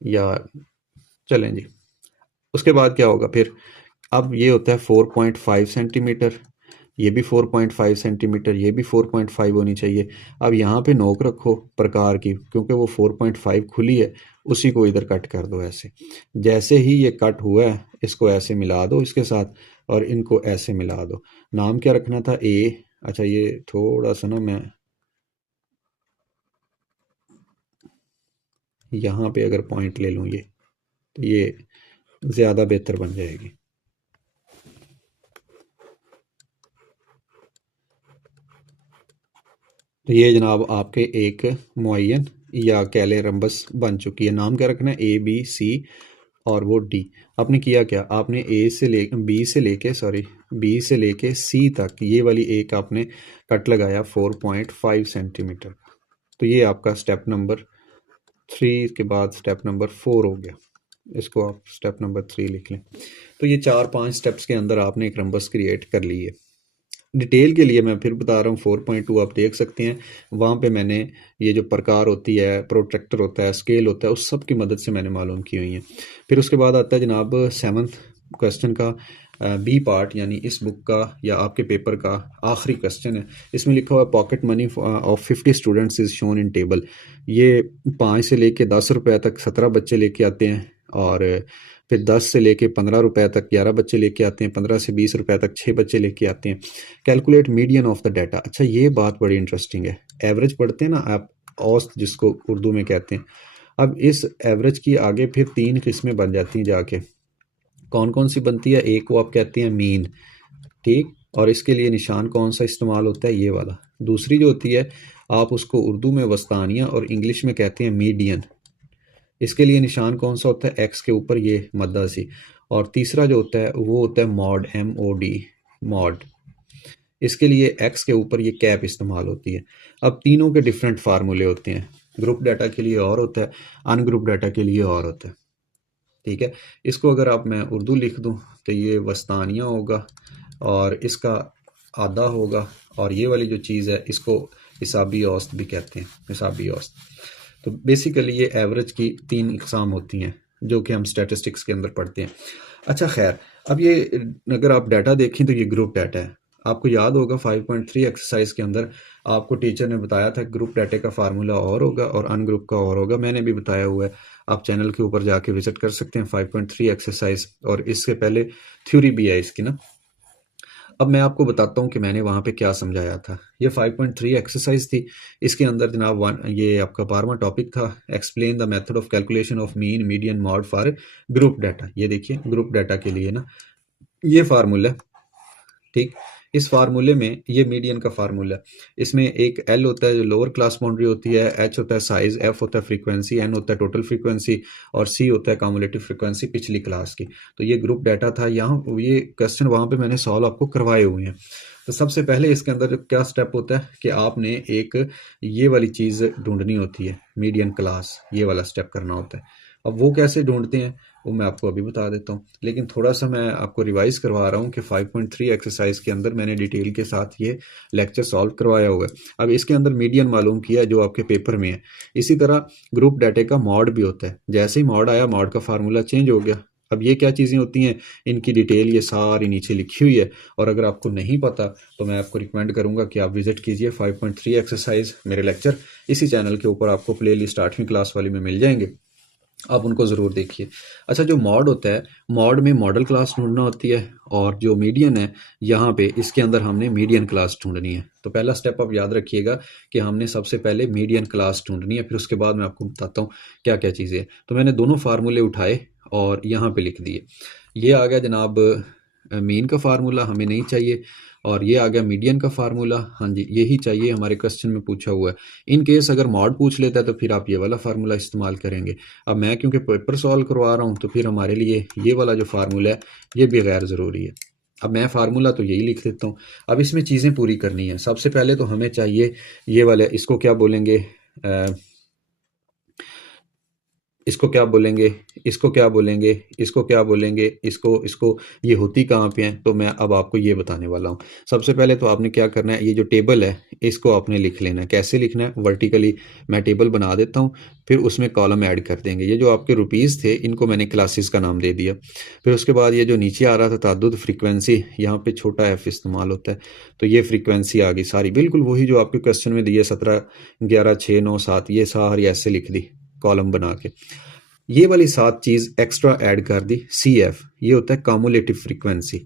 या चलें जी। उसके बाद क्या होगा फिर, अब ये होता है 4.5 सेंटीमीटर, ये भी 4.5 सेंटीमीटर, ये भी 4.5 होनी चाहिए। अब यहाँ पे नोक रखो प्रकार की, क्योंकि वो 4.5 खुली है, उसी को इधर कट कर दो ऐसे। जैसे ही ये कट हुआ है, इसको ऐसे मिला दो इसके साथ, और इनको ऐसे मिला दो। नाम क्या रखना था? ए। अच्छा, ये थोड़ा सा ना मैं यहाँ पे अगर पॉइंट ले लूँ ये, तो ये ज़्यादा बेहतर बन जाएगी। तो ये जनाब आपके एक मुअय्यन या कह लें रंबस बन चुकी है। नाम क्या रखना है? ए बी सी और वो डी। आपने किया क्या? आपने ए से ले बी से लेके बी से लेके सी तक ये वाली एक आपने कट लगाया 4.5 सेंटीमीटर का। तो ये आपका स्टेप नंबर 3 के बाद स्टेप नंबर 4 हो गया। इसको आप स्टेप नंबर 3 लिख लें। तो ये 4-5 स्टेप्स के अंदर आपने एक रंबस क्रिएट कर ली है। डिटेल के लिए मैं फिर बता रहा हूँ, 4.2 आप देख सकते हैं। वहाँ पे मैंने ये जो प्रकार होती है, प्रोट्रैक्टर होता है, स्केल होता है, उस सब की मदद से मैंने मालूम की हुई है। फिर उसके बाद आता है जनाब 7th क्वेश्चन का बी पार्ट, यानी इस बुक का या आपके पेपर का आखिरी क्वेश्चन है। इसमें लिखा हुआ है pocket money of 50 students is shown in table. ये 5 से लेके 10 रुपए तक 17 बच्चे लेके आते हैं, और फिर 10 से लेके 15 रुपए तक 11 बच्चे लेके आते हैं, 15 से 20 रुपए तक 6 बच्चे लेके आते हैं। Calculate median of the data. अच्छा, ये बात बड़ी इंटरेस्टिंग है। एवरेज पढ़ते हैं ना आप, औसत जिसको उर्दू में कहते हैं। अब इस एवरेज की आगे फिर 3 किस्में बन जाती हैं जाके। कौन कौन सी बनती है? एक को आप कहते हैं मीन, ठीक, और इसके लिए निशान कौन सा इस्तेमाल होता है? ये वाला। दूसरी जो होती है आप उसको उर्दू में वस्तानिया और इंग्लिश में कहते हैं मीडियन। इसके लिए निशान कौन सा होता है? एक्स के ऊपर ये मद्दा सी। और तीसरा जो होता है वो होता है मॉड, MOD, मॉड। इसके लिए एक्स के ऊपर ये कैप इस्तेमाल होती है। अब तीनों के डिफरेंट फार्मूले होते हैं। ग्रुप डाटा के लिए और होता है, अनग्रुप डाटा के लिए और होता है, ठीक है। इसको अगर आप मैं उर्दू लिख दूं तो ये वस्तानिया होगा, और इसका आधा होगा, और ये वाली जो चीज़ है इसको हिसाबी औसत भी कहते हैं, हिसाबी औसत। तो बेसिकली ये एवरेज की 3 इकसाम होती हैं जो कि हम स्टैटिस्टिक्स के अंदर पढ़ते हैं। अच्छा खैर, अब ये अगर आप डाटा देखें तो ये ग्रुप डाटा है। आपको याद होगा 5.3 एक्सरसाइज के अंदर आपको टीचर ने बताया था ग्रुप डाटा का फार्मूला और होगा और अनग्रुप का और होगा। मैंने भी बताया हुआ है, आप चैनल के ऊपर जाके विजिट कर सकते हैं 5.3 एक्सरसाइज, और इससे पहले थ्योरी भी है इसकी ना। अब मैं आपको बताता हूँ कि मैंने वहाँ पे क्या समझाया था। ये 5.3 एक्सरसाइज थी। इसके अंदर जनाब ये आपका 12वां टॉपिक था, explain the method of calculation of mean median mode for group data. ये देखिए ग्रुप डाटा के लिए ना ये फार्मूला, ठीक। इस फार्मूले में ये मीडियन का फार्मूला, इसमें एक एल होता है जो लोअर क्लास बाउंड्री होती है, एच होता है साइज, एफ होता है फ्रीक्वेंसी, एन होता है टोटल फ्रीक्वेंसी, और सी होता है कम्युलेटिव फ्रीक्वेंसी पिछली क्लास की। तो ये ग्रुप डाटा था। यहाँ ये क्वेश्चन वहाँ पे मैंने सॉल्व आपको करवाए हुए हैं। तो सबसे पहले इसके अंदर क्या स्टेप होता है कि आपने एक ये वाली चीज़ ढूंढनी होती है, मीडियन क्लास, ये वाला स्टेप करना होता है। अब वो कैसे ढूंढते हैं वो मैं आपको अभी बता देता हूँ, लेकिन थोड़ा सा मैं आपको रिवाइज करवा रहा हूँ कि 5.3 एक्सरसाइज के अंदर मैंने डिटेल के साथ ये लेक्चर सॉल्व करवाया हुआ है। अब इसके अंदर मीडियन मालूम किया जो आपके पेपर में है। इसी तरह ग्रुप डाटा का मॉड भी होता है। जैसे ही मॉड आया, मॉड का फार्मूला चेंज हो गया। अब ये क्या चीज़ें होती हैं, इनकी डिटेल ये सारी नीचे लिखी हुई है, और अगर आपको नहीं पता तो मैं आपको रिकमेंड करूंगा कि आप विजिट कीजिए 5.3 एक्सरसाइज। मेरे लेक्चर इसी चैनल के ऊपर आपको प्ले लिस्ट 8वीं क्लास वाली में मिल जाएंगे, आप उनको ज़रूर देखिए। अच्छा, जो मॉड होता है, मॉड में मॉडल क्लास ढूंढना होती है, और जो मीडियन है यहाँ पे इसके अंदर हमने मीडियन क्लास ढूंढनी है। तो पहला स्टेप आप याद रखिएगा कि हमने सबसे पहले मीडियन क्लास ढूंढनी है, फिर उसके बाद मैं आपको बताता हूँ क्या क्या चीज़ें हैं। तो मैंने दोनों फार्मूले उठाए और यहाँ पे लिख दिए। ये आ गया जनाब मीन का फार्मूला, हमें नहीं चाहिए, और ये आ गया मीडियन का फार्मूला, हाँ जी यही चाहिए, हमारे क्वेश्चन में पूछा हुआ है। इन केस अगर मॉड पूछ लेता है तो फिर आप ये वाला फार्मूला इस्तेमाल करेंगे। अब मैं क्योंकि पेपर सॉल्व करवा रहा हूँ तो फिर हमारे लिए ये वाला जो फार्मूला है ये भी गैर ज़रूरी है। अब मैं फार्मूला तो यही लिख देता हूँ। अब इसमें चीज़ें पूरी करनी है। सबसे पहले तो हमें चाहिए ये वाला, इसको क्या बोलेंगे, इसको क्या बोलेंगे, इसको क्या बोलेंगे, इसको क्या बोलेंगे, इसको इसको ये होती कहाँ पे हैं, तो मैं अब आपको ये बताने वाला हूँ। सबसे पहले तो आपने क्या करना है, ये जो टेबल है इसको आपने लिख लेना है। कैसे लिखना है? वर्टिकली मैं टेबल बना देता हूँ, फिर उसमें कॉलम ऐड कर देंगे। ये जो आपके रुपीज़ थे इनको मैंने क्लासेस का नाम दे दिया। फिर उसके बाद ये जो नीचे आ रहा था ताद्दुद फ्रीक्वेंसी, यहाँ पे छोटा एफ इस्तेमाल होता है, तो ये फ्रीक्वेंसी आ गई सारी, बिल्कुल वही जो आपके क्वेश्चन में दिए 17 11 6 9 7, ये सारी ऐसे लिख दी कॉलम बना के। ये वाली 7 चीज़ एक्स्ट्रा ऐड कर दी, CF, ये होता है कम्युलेटिव फ्रीक्वेंसी,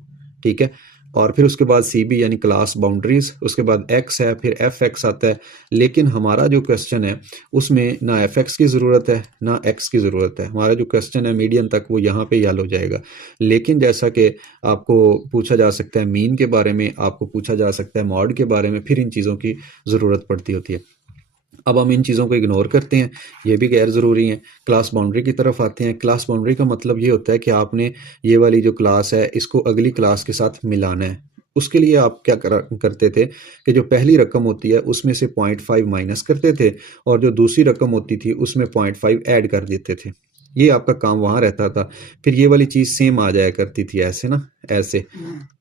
ठीक है। और फिर उसके बाद सी बी यानी क्लास बाउंड्रीज, उसके बाद एक्स है, फिर एफ एक्स आता है। लेकिन हमारा जो क्वेश्चन है उसमें ना एफ एक्स की ज़रूरत है ना एक्स की ज़रूरत है। हमारा जो क्वेश्चन है मीडियन तक वो यहाँ पे हल हो जाएगा। लेकिन जैसा कि आपको पूछा जा सकता है मीन के बारे में, आपको पूछा जा सकता है मॉड के बारे में, फिर इन चीज़ों की ज़रूरत पड़ती होती है। अब हम इन चीज़ों को इग्नोर करते हैं, ये भी गैर ज़रूरी हैं। क्लास बाउंड्री की तरफ आते हैं। क्लास बाउंड्री का मतलब ये होता है कि आपने ये वाली जो क्लास है इसको अगली क्लास के साथ मिलाना है। उसके लिए आप क्या करते थे कि जो पहली रकम होती है उसमें से 0.5 माइनस करते थे और जो दूसरी रकम होती थी उसमें 0.5 ऐड कर देते थे। ये आपका काम वहाँ रहता था। फिर ये वाली चीज़ सेम आ जाया करती थी, ऐसे ना, ऐसे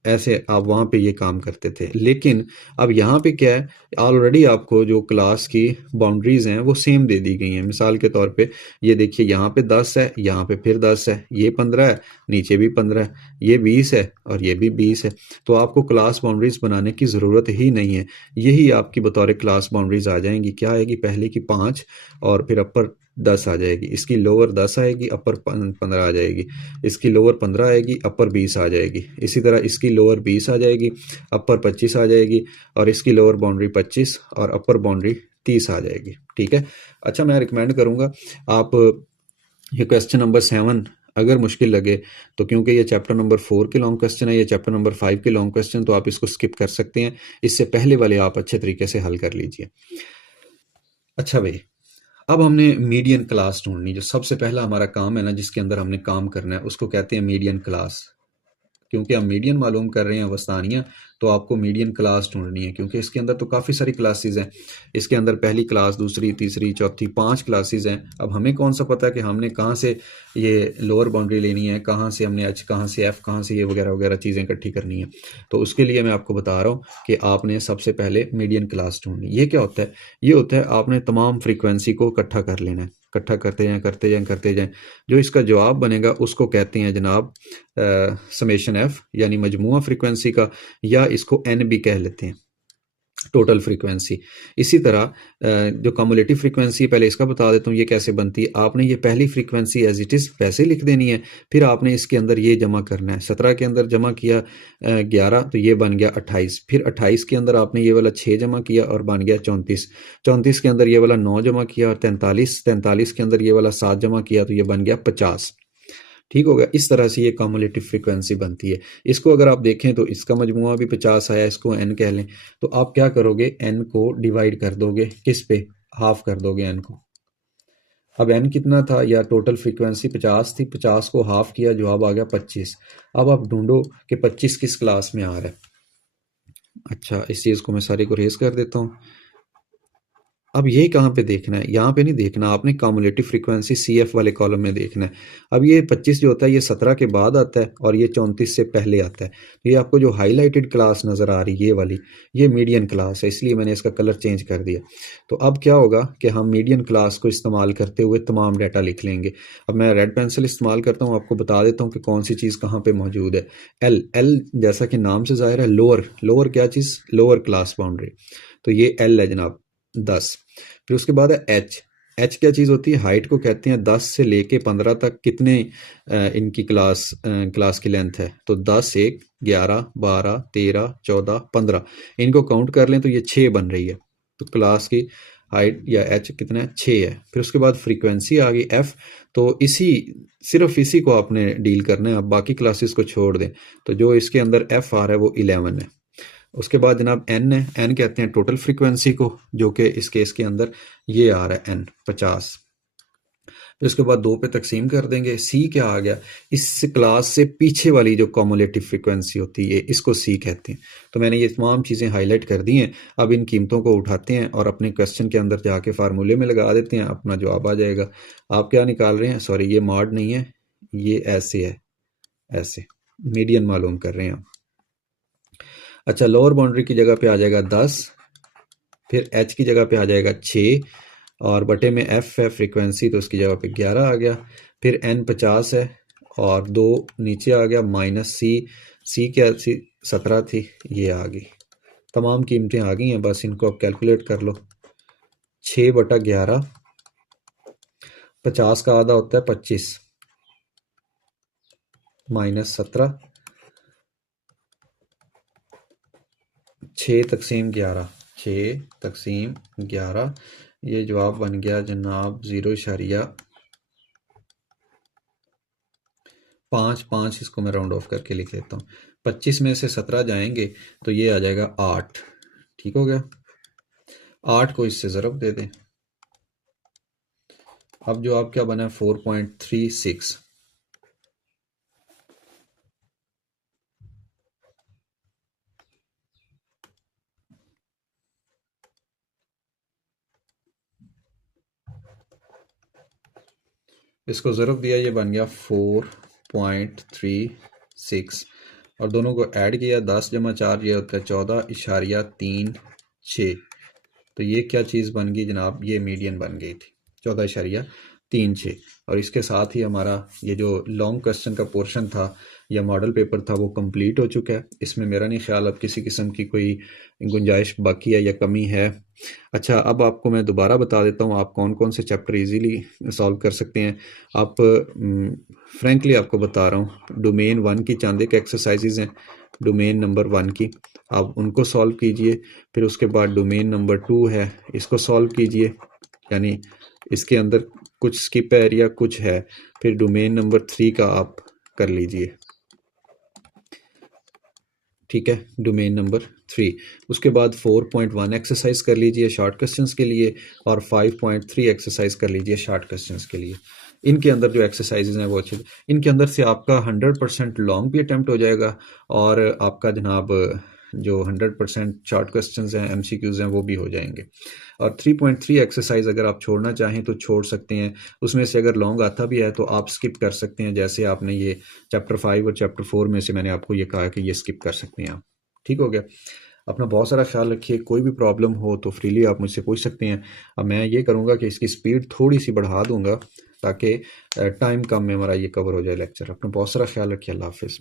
ऐसे आप वहाँ पे ये काम करते थे। लेकिन अब यहाँ पे क्या है, ऑलरेडी आपको जो क्लास की बाउंड्रीज हैं वो सेम दे दी गई हैं। मिसाल के तौर पे ये देखिए, यहाँ पे 10 है, यहाँ पे फिर 10 है, ये 15 है, नीचे भी 15 है, ये 20 है और ये भी 20 है। तो आपको क्लास बाउंड्रीज बनाने की ज़रूरत ही नहीं है। यही आपकी बतौर क्लास बाउंड्रीज आ जाएंगी। क्या आएगी, पहले की 5 और फिर अपर 10 आ जाएगी, इसकी लोअर 10 आएगी, अपर 15 आ जाएगी, इसकी लोअर 15 आएगी, अपर 20 आ जाएगी, इसी तरह इसकी लोअर 20 आ जाएगी, अपर 25 आ जाएगी और इसकी लोअर बाउंड्री 25 और अपर बाउंड्री 30 आ जाएगी। ठीक है। अच्छा, मैं रिकमेंड करूँगा आप ये क्वेश्चन नंबर 7 अगर मुश्किल लगे तो, क्योंकि ये चैप्टर नंबर 4 के लॉन्ग क्वेश्चन है, ये चैप्टर नंबर 5 के लॉन्ग क्वेश्चन, तो आप इसको स्किप कर सकते हैं। इससे पहले वाले आप अच्छे तरीके से हल कर लीजिए। अच्छा भाई, अब हमने मीडियन क्लास ढूंढनी। जो सबसे पहला हमारा काम है ना, जिसके अंदर हमने काम करना है, उसको कहते हैं मीडियन क्लास। क्योंकि हम मीडियन मालूम कर रहे हैं वस्तानिया, तो आपको मीडियन क्लास ढूंढनी है, क्योंकि इसके अंदर तो काफ़ी सारी क्लासेस हैं। इसके अंदर पहली क्लास, दूसरी, तीसरी, चौथी, 5 क्लासेस हैं। अब हमें कौन सा पता है कि हमने कहाँ से ये लोअर बाउंड्री लेनी है, कहाँ से हमने एच, कहाँ से एफ, कहाँ से ये वगैरह वगैरह चीज़ें इकट्ठी करनी है। तो उसके लिए मैं आपको बता रहा हूँ कि आपने सबसे पहले मीडियन क्लास ढूंढनी। ये क्या होता है, ये होता है आपने तमाम फ्रीक्वेंसी को इकट्ठा कर लेना है। इकट्ठा करते जाएं करते जाएं करते जाएं, जो इसका जवाब बनेगा उसको कहते हैं जनाब समेशन एफ, यानी मजमुआ फ्रीक्वेंसी का, या इसको एन भी कह लेते हैं, टोटल फ्रीक्वेंसी। इसी तरह जो कम्युलेटिव फ्रीक्वेंसी, पहले इसका बता देता हूँ ये कैसे बनती है। आपने ये पहली फ्रीक्वेंसी एज इट इज़ वैसे लिख देनी है, फिर आपने इसके अंदर ये जमा करना है। 17 के अंदर जमा किया 11, तो ये बन गया 28। फिर 28 के अंदर आपने ये वाला 6 जमा किया और बन गया 34। 34 के अंदर ये वाला 9 जमा किया और 43 के अंदर ये वाला 7 जमा किया, तो ये बन गया 50। ठीक हो गया। इस तरह से ये कम्युलेटिव फ्रीक्वेंसी बनती है। इसको अगर आप देखें तो इसका मजमुआ भी 50 आया, इसको एन कह लें, तो आप क्या करोगे, एन को डिवाइड कर दोगे, किस पे, हाफ कर दोगे एन को। अब एन कितना था, या टोटल फ्रीक्वेंसी 50 थी, 50 को हाफ किया, जवाब आ गया 25। अब आप ढूंढो कि 25 किस क्लास में आ रहा है। अच्छा, इस चीज़ को मैं सारी को रेज कर देता हूँ। अब ये कहाँ पे देखना है, यहाँ पे नहीं देखना, आपने कम्युलेटिव फ्रीक्वेंसी सी एफ वाले कॉलम में देखना है। अब ये 25 जो होता है ये 17 के बाद आता है और ये 34 से पहले आता है। तो ये आपको जो हाईलाइटेड क्लास नज़र आ रही है ये वाली, ये मीडियन क्लास है, इसलिए मैंने इसका कलर चेंज कर दिया। तो अब क्या होगा कि हम मीडियन क्लास को इस्तेमाल करते हुए तमाम डाटा लिख लेंगे। अब मैं रेड पेंसिल इस्तेमाल करता हूँ, आपको बता देता हूँ कि कौन सी चीज़ कहाँ पर मौजूद है। एल, एल जैसा कि नाम से ज़ाहिर है, लोअर, लोअर क्या चीज़, लोअर क्लास बाउंड्री, तो ये एल है जनाब, 10। फिर उसके बाद है एच। एच क्या चीज़ होती है, हाइट को कहते हैं। 10 से लेके 15 तक कितने इनकी क्लास की लेंथ है, तो 10, 1, 11, 12, 13, 14, 15, इनको काउंट कर लें तो ये 6 बन रही है। तो क्लास की हाइट या एच कितना है, 6 है। फिर उसके बाद फ्रीक्वेंसी आ गई एफ, तो सिर्फ इसी को आपने डील करना है, आप बाकी क्लासेस को छोड़ दें। तो जो इसके अंदर एफ आ रहा है वो 11 है। उसके बाद जनाब एन है, एन कहते हैं टोटल फ्रीक्वेंसी को, जो कि इस केस के अंदर ये आ रहा है एन, 50। फिर उसके बाद 2 पे तकसीम कर देंगे। सी क्या आ गया, इस क्लास से पीछे वाली जो कम्युलेटिव फ्रीक्वेंसी होती है इसको सी कहते हैं। तो मैंने ये तमाम चीज़ें हाईलाइट कर दी हैं। अब इन कीमतों को उठाते हैं और अपने क्वेश्चन के अंदर जाके फार्मूले में लगा देते हैं, अपना जवाब आ जाएगा। आप क्या निकाल रहे हैं, सॉरी ये मॉड नहीं है, ये ऐसे है, ऐसे मीडियन मालूम कर रहे हैं आप। अच्छा, लोअर बाउंड्री की जगह पे आ जाएगा 10, फिर एच की जगह पे आ जाएगा 6 और बटे में एफ है फ्रीक्वेंसी, तो उसकी जगह पे 11 आ गया। फिर एन 50 है और 2 नीचे आ गया, माइनस सी क्या थी, 17 थी, ये आ गई। तमाम कीमतें आ गई हैं, बस इनको आप कैलकुलेट कर लो। 6/11, 50 का आधा होता है 25, -17, 6/11, 6/11, ये जवाब बन गया जनाब 0.55, इसको मैं राउंड ऑफ करके लिख लेता हूँ। 25 में से 17 जाएंगे तो ये आ जाएगा 8। ठीक हो गया, 8 को इससे ज़रब दे दें। अब जवाब क्या बना है 4.36। इसको ज़रब दिया, ये बन गया 4.36 और दोनों को ऐड किया, 10 जमा 4 ये होता है 14.36। तो ये क्या चीज़ बन गई जनाब, ये मीडियन बन गई थी 14.36। और इसके साथ ही हमारा ये जो लॉन्ग क्वेश्चन का पोर्शन था या मॉडल पेपर था वो कंप्लीट हो चुका है। इसमें मेरा नहीं ख्याल अब किसी किस्म की कोई गुंजाइश बाकी है या कमी है। अच्छा, अब आपको मैं दोबारा बता देता हूँ आप कौन कौन से चैप्टर इजीली सॉल्व कर सकते हैं। आप फ्रेंकली आपको बता रहा हूँ, डोमेन 1 की चंद एक एक्सरसाइजेज हैं, डोमेन नंबर 1 की, आप उनको सॉल्व कीजिए। फिर उसके बाद डोमेन नंबर 2 है, इसको सॉल्व कीजिए, यानी इसके अंदर कुछ स्किप एरिया कुछ है। फिर डोमेन नंबर 3 का आप कर लीजिए, ठीक है, डोमेन नंबर 3। उसके बाद 4.1 एक्सरसाइज कर लीजिए शॉर्ट क्वेश्चंस के लिए और 5.3 एक्सरसाइज कर लीजिए शॉर्ट क्वेश्चंस के लिए। इनके अंदर जो एक्सरसाइजेज हैं वो अच्छे, इनके अंदर से आपका 100% लॉन्ग भी अटैम्प्ट हो जाएगा और आपका जनाब जो 100% शॉर्ट क्वेश्चंस हैं MCQs हैं वो भी हो जाएंगे। और 3.3 एक्सरसाइज अगर आप छोड़ना चाहें तो छोड़ सकते हैं, उसमें से अगर लॉन्ग आता भी है तो आप स्किप कर सकते हैं, जैसे आपने ये चैप्टर 5 और चैप्टर 4 में से मैंने आपको ये कहा कि ये स्किप कर सकते हैं आप। ठीक हो गया, अपना बहुत सारा ख्याल रखिए, कोई भी प्रॉब्लम हो तो फ्रीली आप मुझसे पूछ सकते हैं। अब मैं ये करूँगा कि इसकी स्पीड थोड़ी सी बढ़ा दूंगा ताकि टाइम कम में हमारा ये कवर हो जाए लेक्चर। अपना बहुत सारा ख्याल रखिए, अल्लाह हाफिज़।